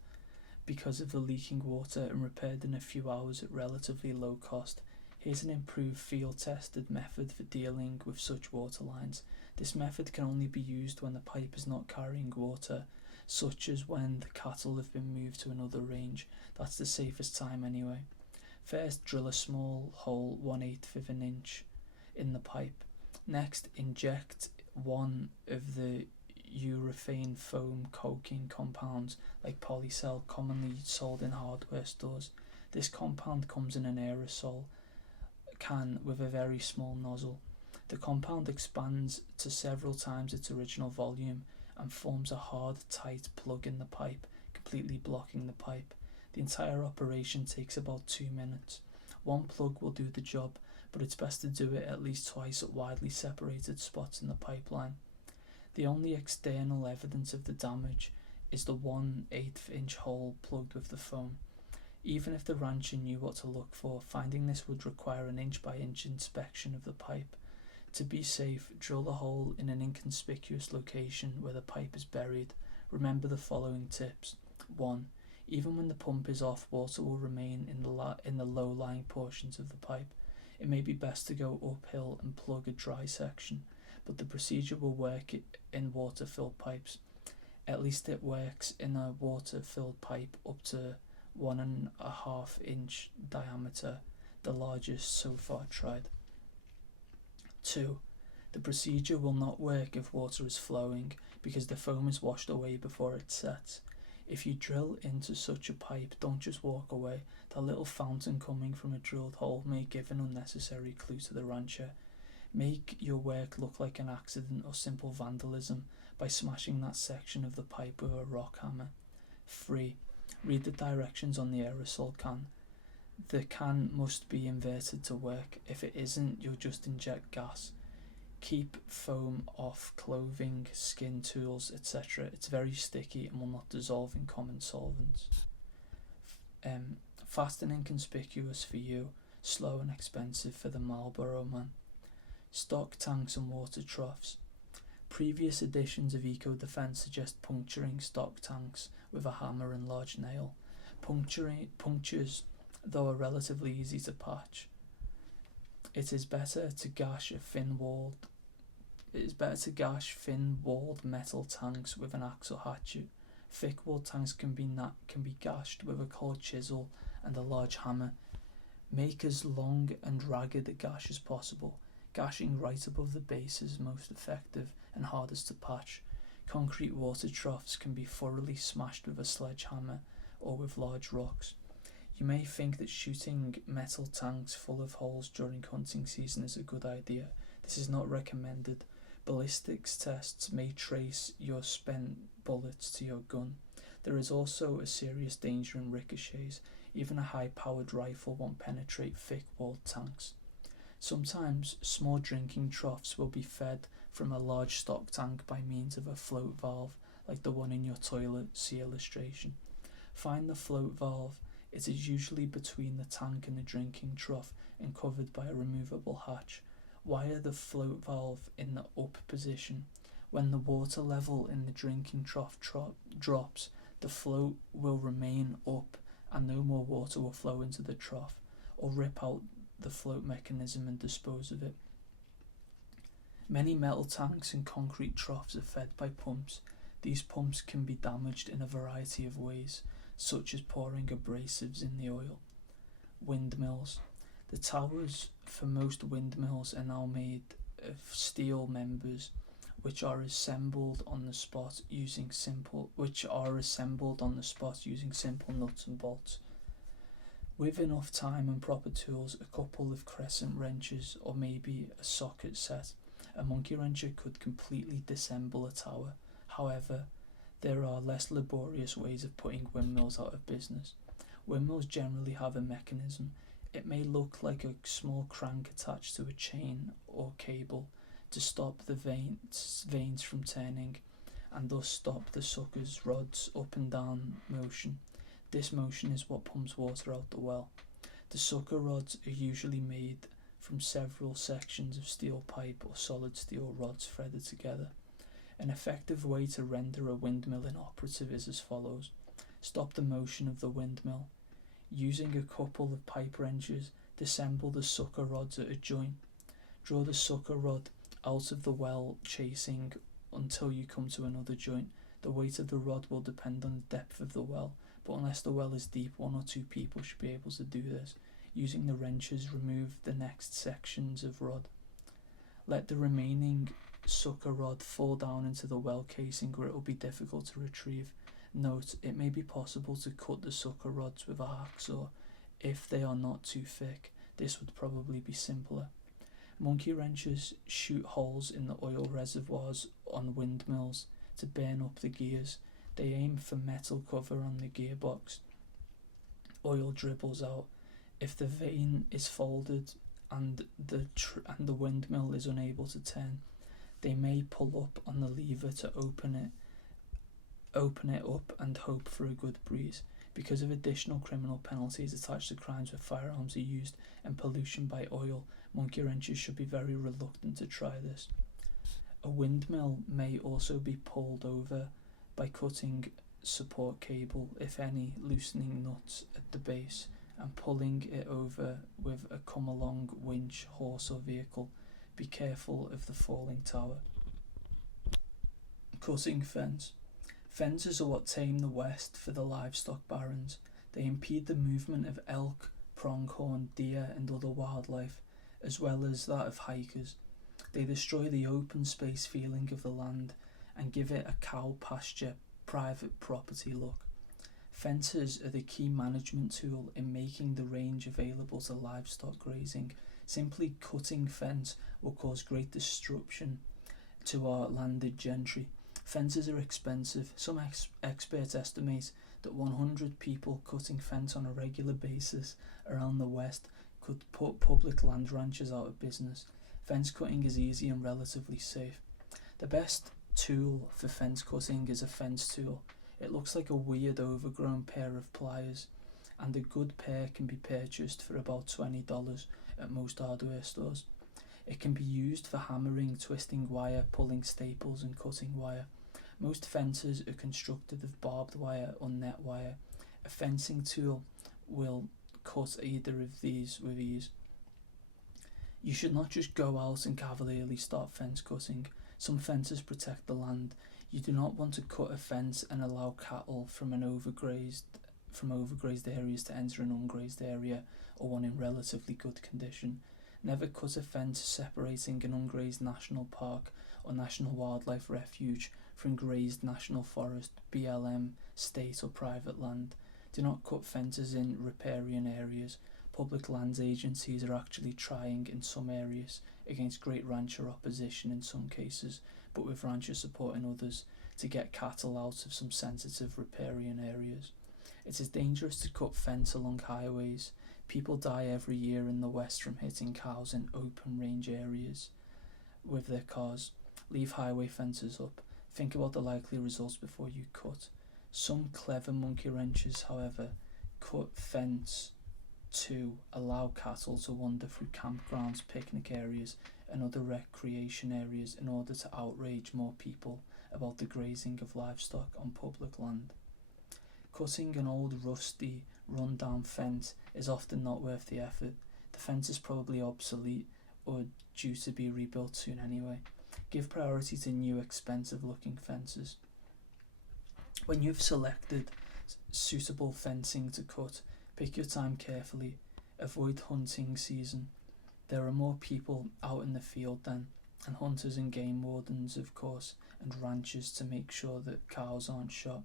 because of the leaking water and repaired in a few hours at relatively low cost. Here's an improved field-tested method for dealing with such water lines. This method can only be used when the pipe is not carrying water, such as when the cattle have been moved to another range. That's the safest time anyway. First, drill a small hole 1/8 of an inch in the pipe. Next, inject one of the urethane foam coating compounds like Polycell, commonly sold in hardware stores. This compound comes in an aerosol can with a very small nozzle. The compound expands to several times its original volume and forms a hard, tight plug in the pipe, completely blocking the pipe. The entire operation takes about 2 minutes. One plug will do the job, but it's best to do it at least twice at widely separated spots in the pipeline. The only external evidence of the damage is the 1/8 inch hole plugged with the foam. Even if the rancher knew what to look for, finding this would require an inch by inch inspection of the pipe. To be safe, drill the hole in an inconspicuous location where the pipe is buried. Remember the following tips. 1. Even when the pump is off, water will remain in the low-lying portions of the pipe. It may be best to go uphill and plug a dry section, but the procedure will work in water-filled pipes. At least it works in a water-filled pipe up to 1.5 inch diameter, the largest so far tried. 2. The procedure will not work if water is flowing, because the foam is washed away before it sets. If you drill into such a pipe, don't just walk away. That little fountain coming from a drilled hole may give an unnecessary clue to the rancher. Make your work look like an accident or simple vandalism by smashing that section of the pipe with a rock hammer. 3. Read the directions on the aerosol can. The can must be inverted to work. If it isn't, you'll just inject gas. Keep foam off clothing, skin, tools, etc. It's very sticky and will not dissolve in common solvents. Fast and inconspicuous for you, slow and expensive for the Marlboro man. Stock tanks and water troughs. Previous editions of Ecodefense suggest puncturing stock tanks with a hammer and large nail. Punctures, though, are relatively easy to patch. It is better to gash thin-walled metal tanks with an axe or hatchet. Thick-walled tanks can be gashed with a cold chisel and a large hammer. Make as long and ragged a gash as possible. Gashing right above the base is most effective and hardest to patch. Concrete water troughs can be thoroughly smashed with a sledgehammer or with large rocks. You may think that shooting metal tanks full of holes during hunting season is a good idea. This is not recommended. Ballistics tests may trace your spent bullets to your gun. There is also a serious danger in ricochets. Even a high-powered rifle won't penetrate thick-walled tanks. Sometimes small drinking troughs will be fed from a large stock tank by means of a float valve, like the one in your toilet, see illustration. Find the float valve. It is usually between the tank and the drinking trough and covered by a removable hatch. Wire the float valve in the up position. When the water level in the drinking trough drops, the float will remain up and no more water will flow into the trough, or rip out the float mechanism and dispose of it. Many metal tanks and concrete troughs are fed by pumps. These pumps can be damaged in a variety of ways, such as pouring abrasives in the oil. Windmills. The towers for most windmills are now made of steel members, which are assembled on the spot using simple nuts and bolts. With enough time and proper tools, a couple of crescent wrenches or maybe a socket set, a monkey wrencher could completely disassemble a tower. However, there are less laborious ways of putting windmills out of business. Windmills generally have a mechanism. It may look like a small crank attached to a chain or cable to stop the vanes from turning and thus stop the sucker's rod's up and down motion. This motion is what pumps water out the well. The sucker rods are usually made from several sections of steel pipe or solid steel rods threaded together. An effective way to render a windmill inoperative is as follows. Stop the motion of the windmill. Using a couple of pipe wrenches, disassemble the sucker rods at a joint. Draw the sucker rod out of the well chasing until you come to another joint. The weight of the rod will depend on the depth of the well, but unless the well is deep, 1 or 2 people should be able to do this. Using the wrenches, remove the next sections of rod. Let the remaining sucker rod fall down into the well casing where it will be difficult to retrieve. Note, it may be possible to cut the sucker rods with a hacksaw if they are not too thick. This would probably be simpler. Monkey wrenches shoot holes in the oil reservoirs on windmills to burn up the gears. They aim for metal cover on the gearbox. Oil dribbles out. If the vane is folded and the windmill is unable to turn, they may pull up on the lever to open it up and hope for a good breeze. Because of additional criminal penalties attached to crimes where firearms are used and pollution by oil, monkey wrenches should be very reluctant to try this. A windmill may also be pulled over by cutting support cable, if any, loosening nuts at the base, and pulling it over with a come-along winch, horse or vehicle. Be careful of the falling tower. Cutting fence. Fences are what tame the West for the livestock barons. They impede the movement of elk, pronghorn, deer and other wildlife, as well as that of hikers. They destroy the open space feeling of the land and give it a cow pasture, private property look. Fences are the key management tool in making the range available to livestock grazing. Simply cutting fence will cause great disruption to our landed gentry. Fences are expensive. Some experts estimate that 100 people cutting fence on a regular basis around the West could put public land ranchers out of business. Fence cutting is easy and relatively safe. The best tool for fence cutting is a fence tool. It looks like a weird overgrown pair of pliers, and a good pair can be purchased for about $20 at most hardware stores. It can be used for hammering, twisting wire, pulling staples and cutting wire. Most fences are constructed of barbed wire or net wire. A fencing tool will cut either of these with ease. You should not just go out and cavalierly start fence cutting. Some fences protect the land. You do not want to cut a fence and allow cattle from overgrazed areas to enter an ungrazed area or one in relatively good condition. Never cut a fence separating an ungrazed national park or national wildlife refuge from grazed national forest, BLM, state or private land. Do not cut fences in riparian areas. Public lands agencies are actually trying in some areas, against great rancher opposition in some cases, but with rancher support in others, to get cattle out of some sensitive riparian areas. It is dangerous to cut fence along highways. People die every year in the West from hitting cows in open range areas with their cars. Leave highway fences up. Think about the likely results before you cut. Some clever monkey wrenches, however, cut fence to allow cattle to wander through campgrounds, picnic areas and other recreation areas in order to outrage more people about the grazing of livestock on public land. Cutting an old, rusty, run-down fence is often not worth the effort. The fence is probably obsolete or due to be rebuilt soon anyway. Give priority to new, expensive-looking fences. When you've selected suitable fencing to cut, pick your time carefully. Avoid hunting season. There are more people out in the field then, and hunters and game wardens, of course, and ranchers to make sure that cows aren't shot.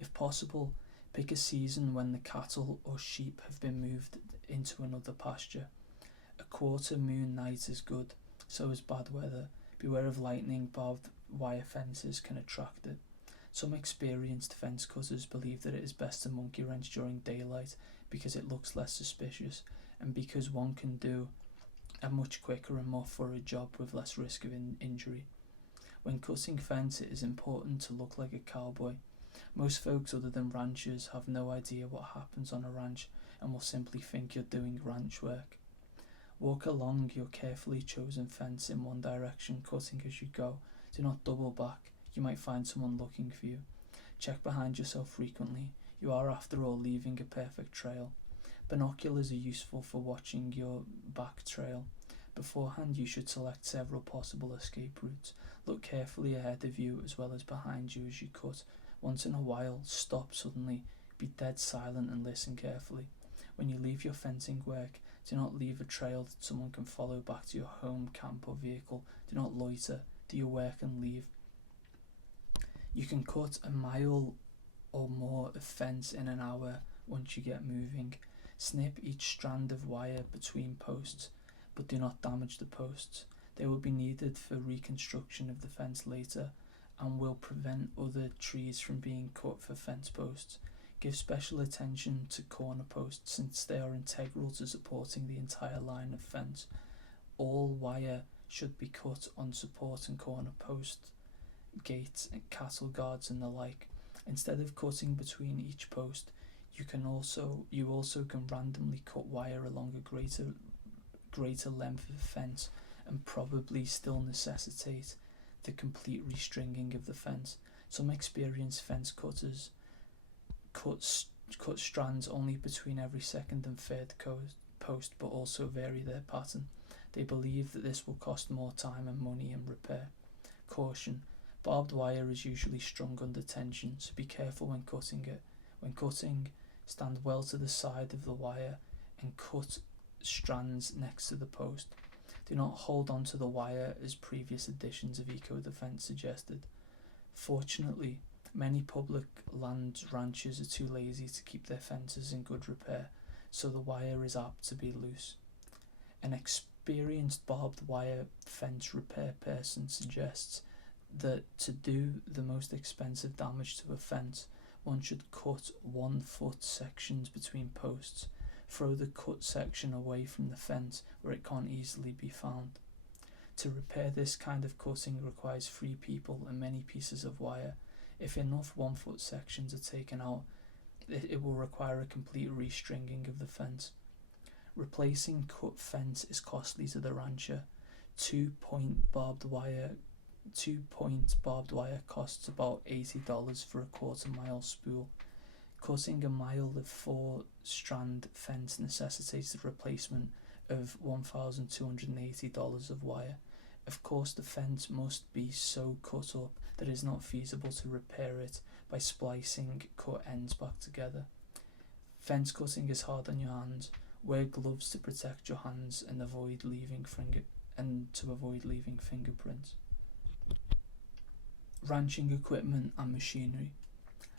If possible, pick a season when the cattle or sheep have been moved into another pasture. A quarter moon night is good, so is bad weather. Beware of lightning. Barbed wire fences can attract it. Some experienced fence cutters believe that it is best to monkey wrench during daylight because it looks less suspicious and because one can do a much quicker and more thorough job with less risk of injury. When cutting fence, it is important to look like a cowboy. Most folks other than ranchers have no idea what happens on a ranch and will simply think you're doing ranch work. Walk along your carefully chosen fence in one direction, cutting as you go. Do not double back. You might find someone looking for you. Check behind yourself frequently. You are, after all, leaving a perfect trail. Binoculars are useful for watching your back trail. Beforehand, you should select several possible escape routes. Look carefully ahead of you as well as behind you as you cut. Once in a while, stop suddenly. Be dead silent and listen carefully. When you leave your fencing work, do not leave a trail that someone can follow back to your home, camp or vehicle. Do not loiter. Do your work and leave. You can cut a mile or more of fence in an hour once you get moving. Snip each strand of wire between posts, but do not damage the posts. They will be needed for reconstruction of the fence later and will prevent other trees from being cut for fence posts. Give special attention to corner posts since they are integral to supporting the entire line of fence. All wire should be cut on support and corner post, gates, and cattle guards and the like. Instead of cutting between each post, you also can randomly cut wire along a greater length of fence and probably still necessitate the complete restringing of the fence. Some experienced fence cutters cut strands only between every second and third post, but also vary their pattern. They believe that this will cost more time and money in repair. Caution: barbed wire is usually strung under tension, so be careful when cutting it. When cutting, stand well to the side of the wire and cut strands next to the post. Do not hold on to the wire as previous editions of Ecodefense suggested. Fortunately, many public land ranches are too lazy to keep their fences in good repair, so the wire is apt to be loose. An experienced barbed wire fence repair person suggests that to do the most expensive damage to a fence, one should cut 1 foot sections between posts. Throw the cut section away from the fence where it can't easily be found. To repair this kind of cutting requires 3 people and many pieces of wire. If enough 1 foot sections are taken out, it will require a complete restringing of the fence. Replacing cut fence is costly to the rancher. 2-point barbed wire costs about $80 for a quarter-mile spool. Cutting a mile of 4-strand fence necessitates the replacement of $1,280 of wire. Of course, the fence must be so cut up that it is not feasible to repair it by splicing cut ends back together. Fence cutting is hard on your hands. Wear gloves to protect your hands and avoid leaving fingerprints. Ranching equipment and machinery.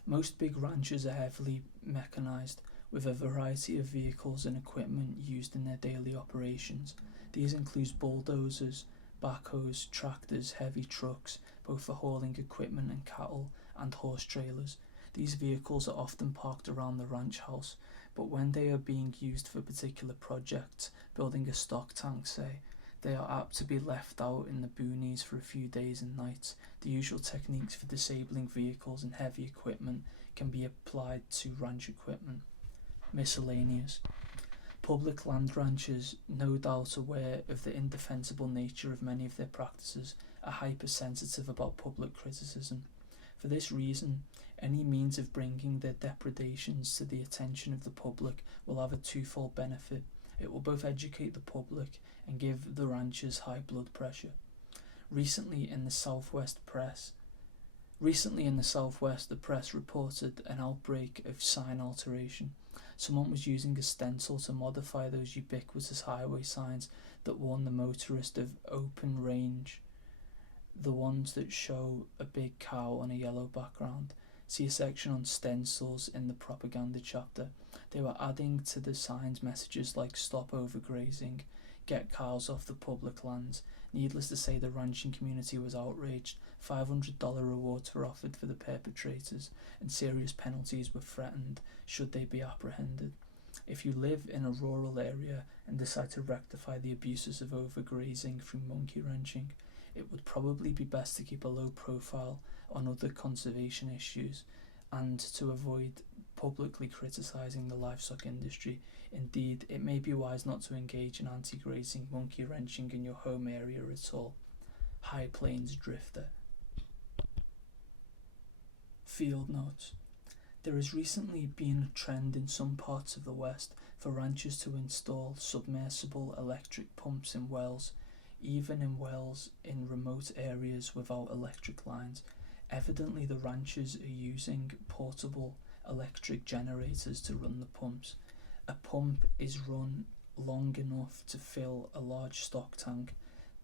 Most big ranches are heavily mechanized, with a variety of vehicles and equipment used in their daily operations. These include bulldozers, backhoes, tractors, heavy trucks, both for hauling equipment and cattle, and horse trailers. These vehicles are often parked around the ranch house, but when they are being used for particular projects, building a stock tank say, they are apt to be left out in the boonies for a few days and nights. The usual techniques for disabling vehicles and heavy equipment can be applied to ranch equipment. Miscellaneous. Public land ranchers, no doubt aware of the indefensible nature of many of their practices, are hypersensitive about public criticism. For this reason, any means of bringing their depredations to the attention of the public will have a twofold benefit. It will both educate the public and give the ranchers high blood pressure. Recently in the Southwest, the press reported an outbreak of sign alteration. Someone was using a stencil to modify those ubiquitous highway signs that warn the motorist of open range, the ones that show a big cow on a yellow background. See a section on stencils in the propaganda chapter. They were adding to the signs messages like stop overgrazing, get cows off the public lands. Needless to say, the ranching community was outraged. $500 rewards were offered for the perpetrators, and serious penalties were threatened should they be apprehended. If you live in a rural area and decide to rectify the abuses of overgrazing through monkey-wrenching, it would probably be best to keep a low profile on other conservation issues and to avoid publicly criticising the livestock industry. Indeed, it may be wise not to engage in anti-grazing monkey-wrenching in your home area at all. High Plains Drifter. Field notes. There has recently been a trend in some parts of the West for ranchers to install submersible electric pumps in wells, even in wells in remote areas without electric lines. Evidently, the ranchers are using portable electric generators to run the pumps. A pump is run long enough to fill a large stock tank,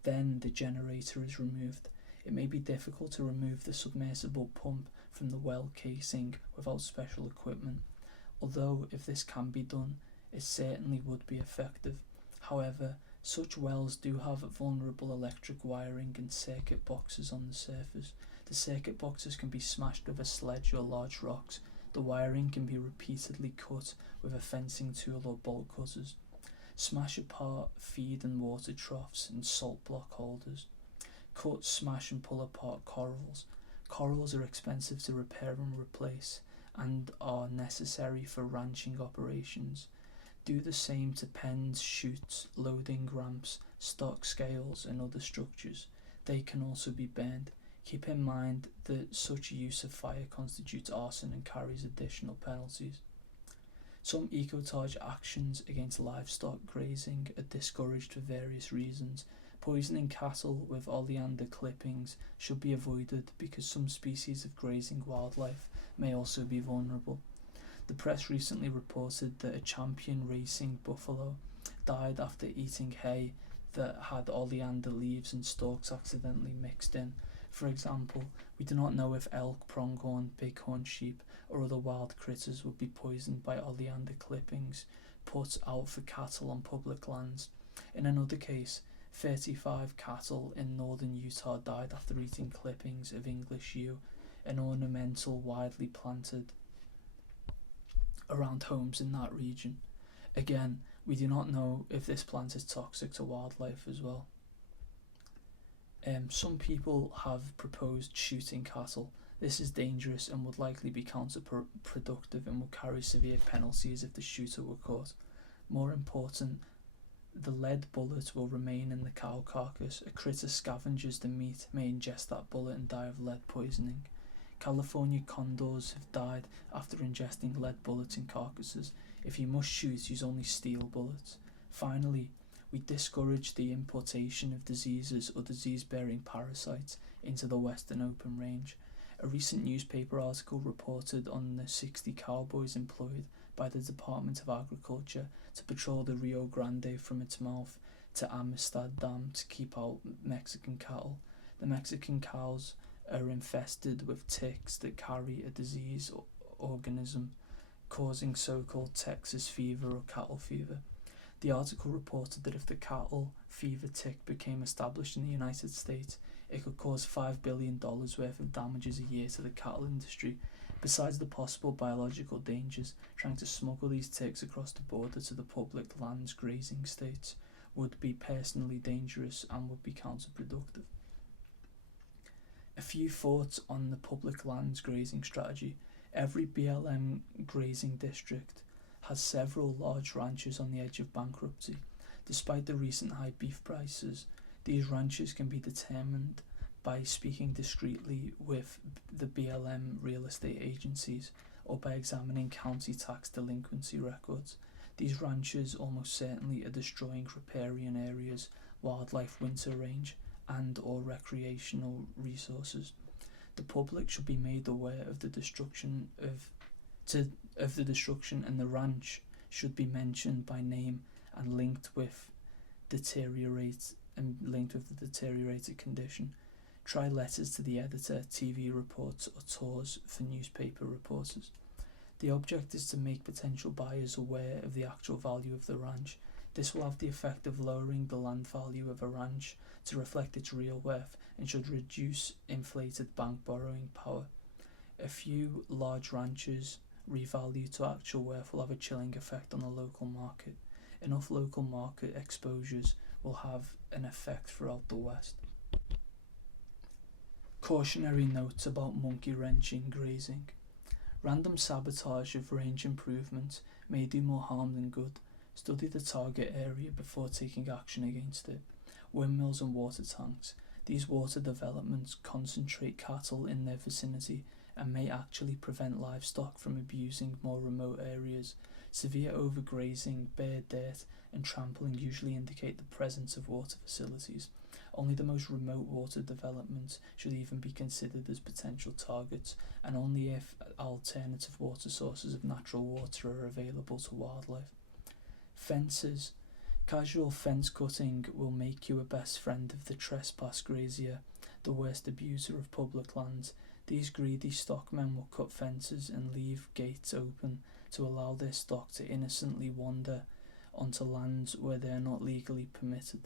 then the generator is removed. It may be difficult to remove the submersible pump from the well casing without special equipment, although if this can be done, it certainly would be effective. However, such wells do have vulnerable electric wiring and circuit boxes on the surface. The circuit boxes can be smashed with a sledge or large rocks. The wiring can be repeatedly cut with a fencing tool or bolt cutters. Smash apart feed and water troughs and salt block holders. Cut, smash and pull apart corals. Corals are expensive to repair and replace and are necessary for ranching operations. Do the same to pens, chutes, loading ramps, stock scales and other structures. They can also be burned. Keep in mind that such use of fire constitutes arson and carries additional penalties. Some ecotage actions against livestock grazing are discouraged for various reasons. Poisoning cattle with oleander clippings should be avoided because some species of grazing wildlife may also be vulnerable. The press recently reported that a champion racing buffalo died after eating hay that had oleander leaves and stalks accidentally mixed in. For example, we do not know if elk, pronghorn, bighorn sheep or other wild critters would be poisoned by oleander clippings put out for cattle on public lands. In another case, 35 cattle in northern Utah died after eating clippings of English yew, an ornamental widely planted around homes in that region. Again, we do not know if this plant is toxic to wildlife as well. Some people have proposed shooting cattle. This is dangerous and would likely be counterproductive and will carry severe penalties if the shooter were caught. More important, the lead bullet will remain in the cow carcass. A critter scavenges the meat, may ingest that bullet and die of lead poisoning. California condors have died after ingesting lead bullets in carcasses. If you must shoot, use only steel bullets. Finally, we discourage the importation of diseases or disease-bearing parasites into the Western Open Range. A recent newspaper article reported on the 60 cowboys employed by the Department of Agriculture to patrol the Rio Grande from its mouth to Amistad Dam to keep out Mexican cattle. The Mexican cows are infested with ticks that carry a disease organism, causing so-called Texas fever or cattle fever. The article reported that if the cattle fever tick became established in the United States, it could cause $5 billion worth of damages a year to the cattle industry. Besides the possible biological dangers, trying to smuggle these ticks across the border to the public lands grazing states would be personally dangerous and would be counterproductive. A few thoughts on the public lands grazing strategy. Every BLM grazing district has several large ranches on the edge of bankruptcy. Despite the recent high beef prices, these ranches can be determined by speaking discreetly with the BLM real estate agencies or by examining county tax delinquency records. These ranches almost certainly are destroying riparian areas, wildlife winter range, and or recreational resources. The public should be made aware of the destruction and the ranch should be mentioned by name and linked with the deteriorated condition. Try letters to the editor, TV reports or tours for newspaper reporters. The object is to make potential buyers aware of the actual value of the ranch. This will have the effect of lowering the land value of a ranch to reflect its real worth and should reduce inflated bank borrowing power. A few large ranches revalued to actual worth will have a chilling effect on the local market. Enough local market exposures will have an effect throughout the West. Cautionary notes about monkey-wrenching grazing. Random sabotage of range improvements may do more harm than good. Study the target area before taking action against it. Windmills and water tanks. These water developments concentrate cattle in their vicinity and may actually prevent livestock from abusing more remote areas. Severe overgrazing, bare dirt, and trampling usually indicate the presence of water facilities. Only the most remote water developments should even be considered as potential targets, and only if alternative water sources of natural water are available to wildlife. Fences. Casual fence cutting will make you a best friend of the trespass grazier, the worst abuser of public lands. These greedy stockmen will cut fences and leave gates open to allow their stock to innocently wander onto lands where they are not legally permitted.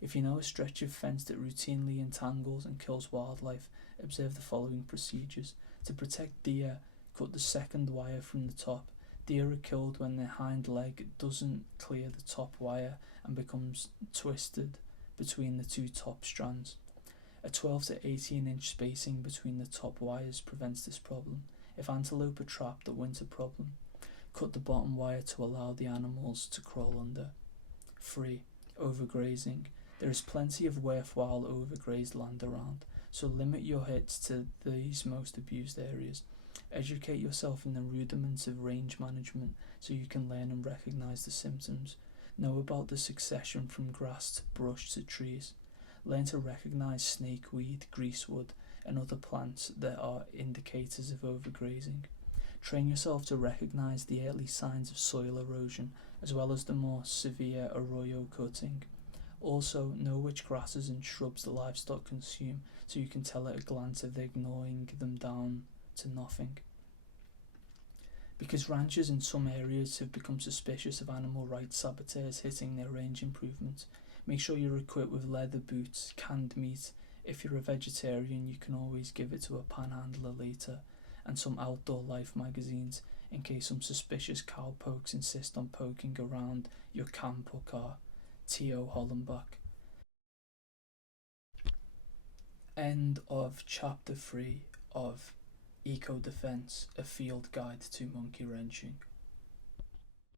If you know a stretch of fence that routinely entangles and kills wildlife, observe the following procedures. To protect deer, Cut the second wire from the top. Deer are killed when their hind leg doesn't clear the top wire and becomes twisted between the two top strands. A 12 to 18 inch spacing between the top wires prevents this problem. If antelope are trapped, a winter problem. Cut the bottom wire to allow the animals to crawl under. 3. Overgrazing. There is plenty of worthwhile overgrazed land around, so limit your hits to these most abused areas. Educate yourself in the rudiments of range management so you can learn and recognise the symptoms. Know about the succession from grass to brush to trees. Learn to recognise snakeweed, greasewood, and other plants that are indicators of overgrazing. Train yourself to recognise the early signs of soil erosion, as well as the more severe arroyo cutting. Also, know which grasses and shrubs the livestock consume, so you can tell at a glance if they're gnawing them down to nothing. Because ranchers in some areas have become suspicious of animal rights saboteurs hitting their range improvements, make sure you're equipped with leather boots, canned meat. If you're a vegetarian, you can always give it to a panhandler later, and some outdoor life magazines in case some suspicious cowpokes insist on poking around your camp or car. T.O. Hollenbach. End of Chapter 3 of Ecodefense A Field Guide to Monkey Wrenching.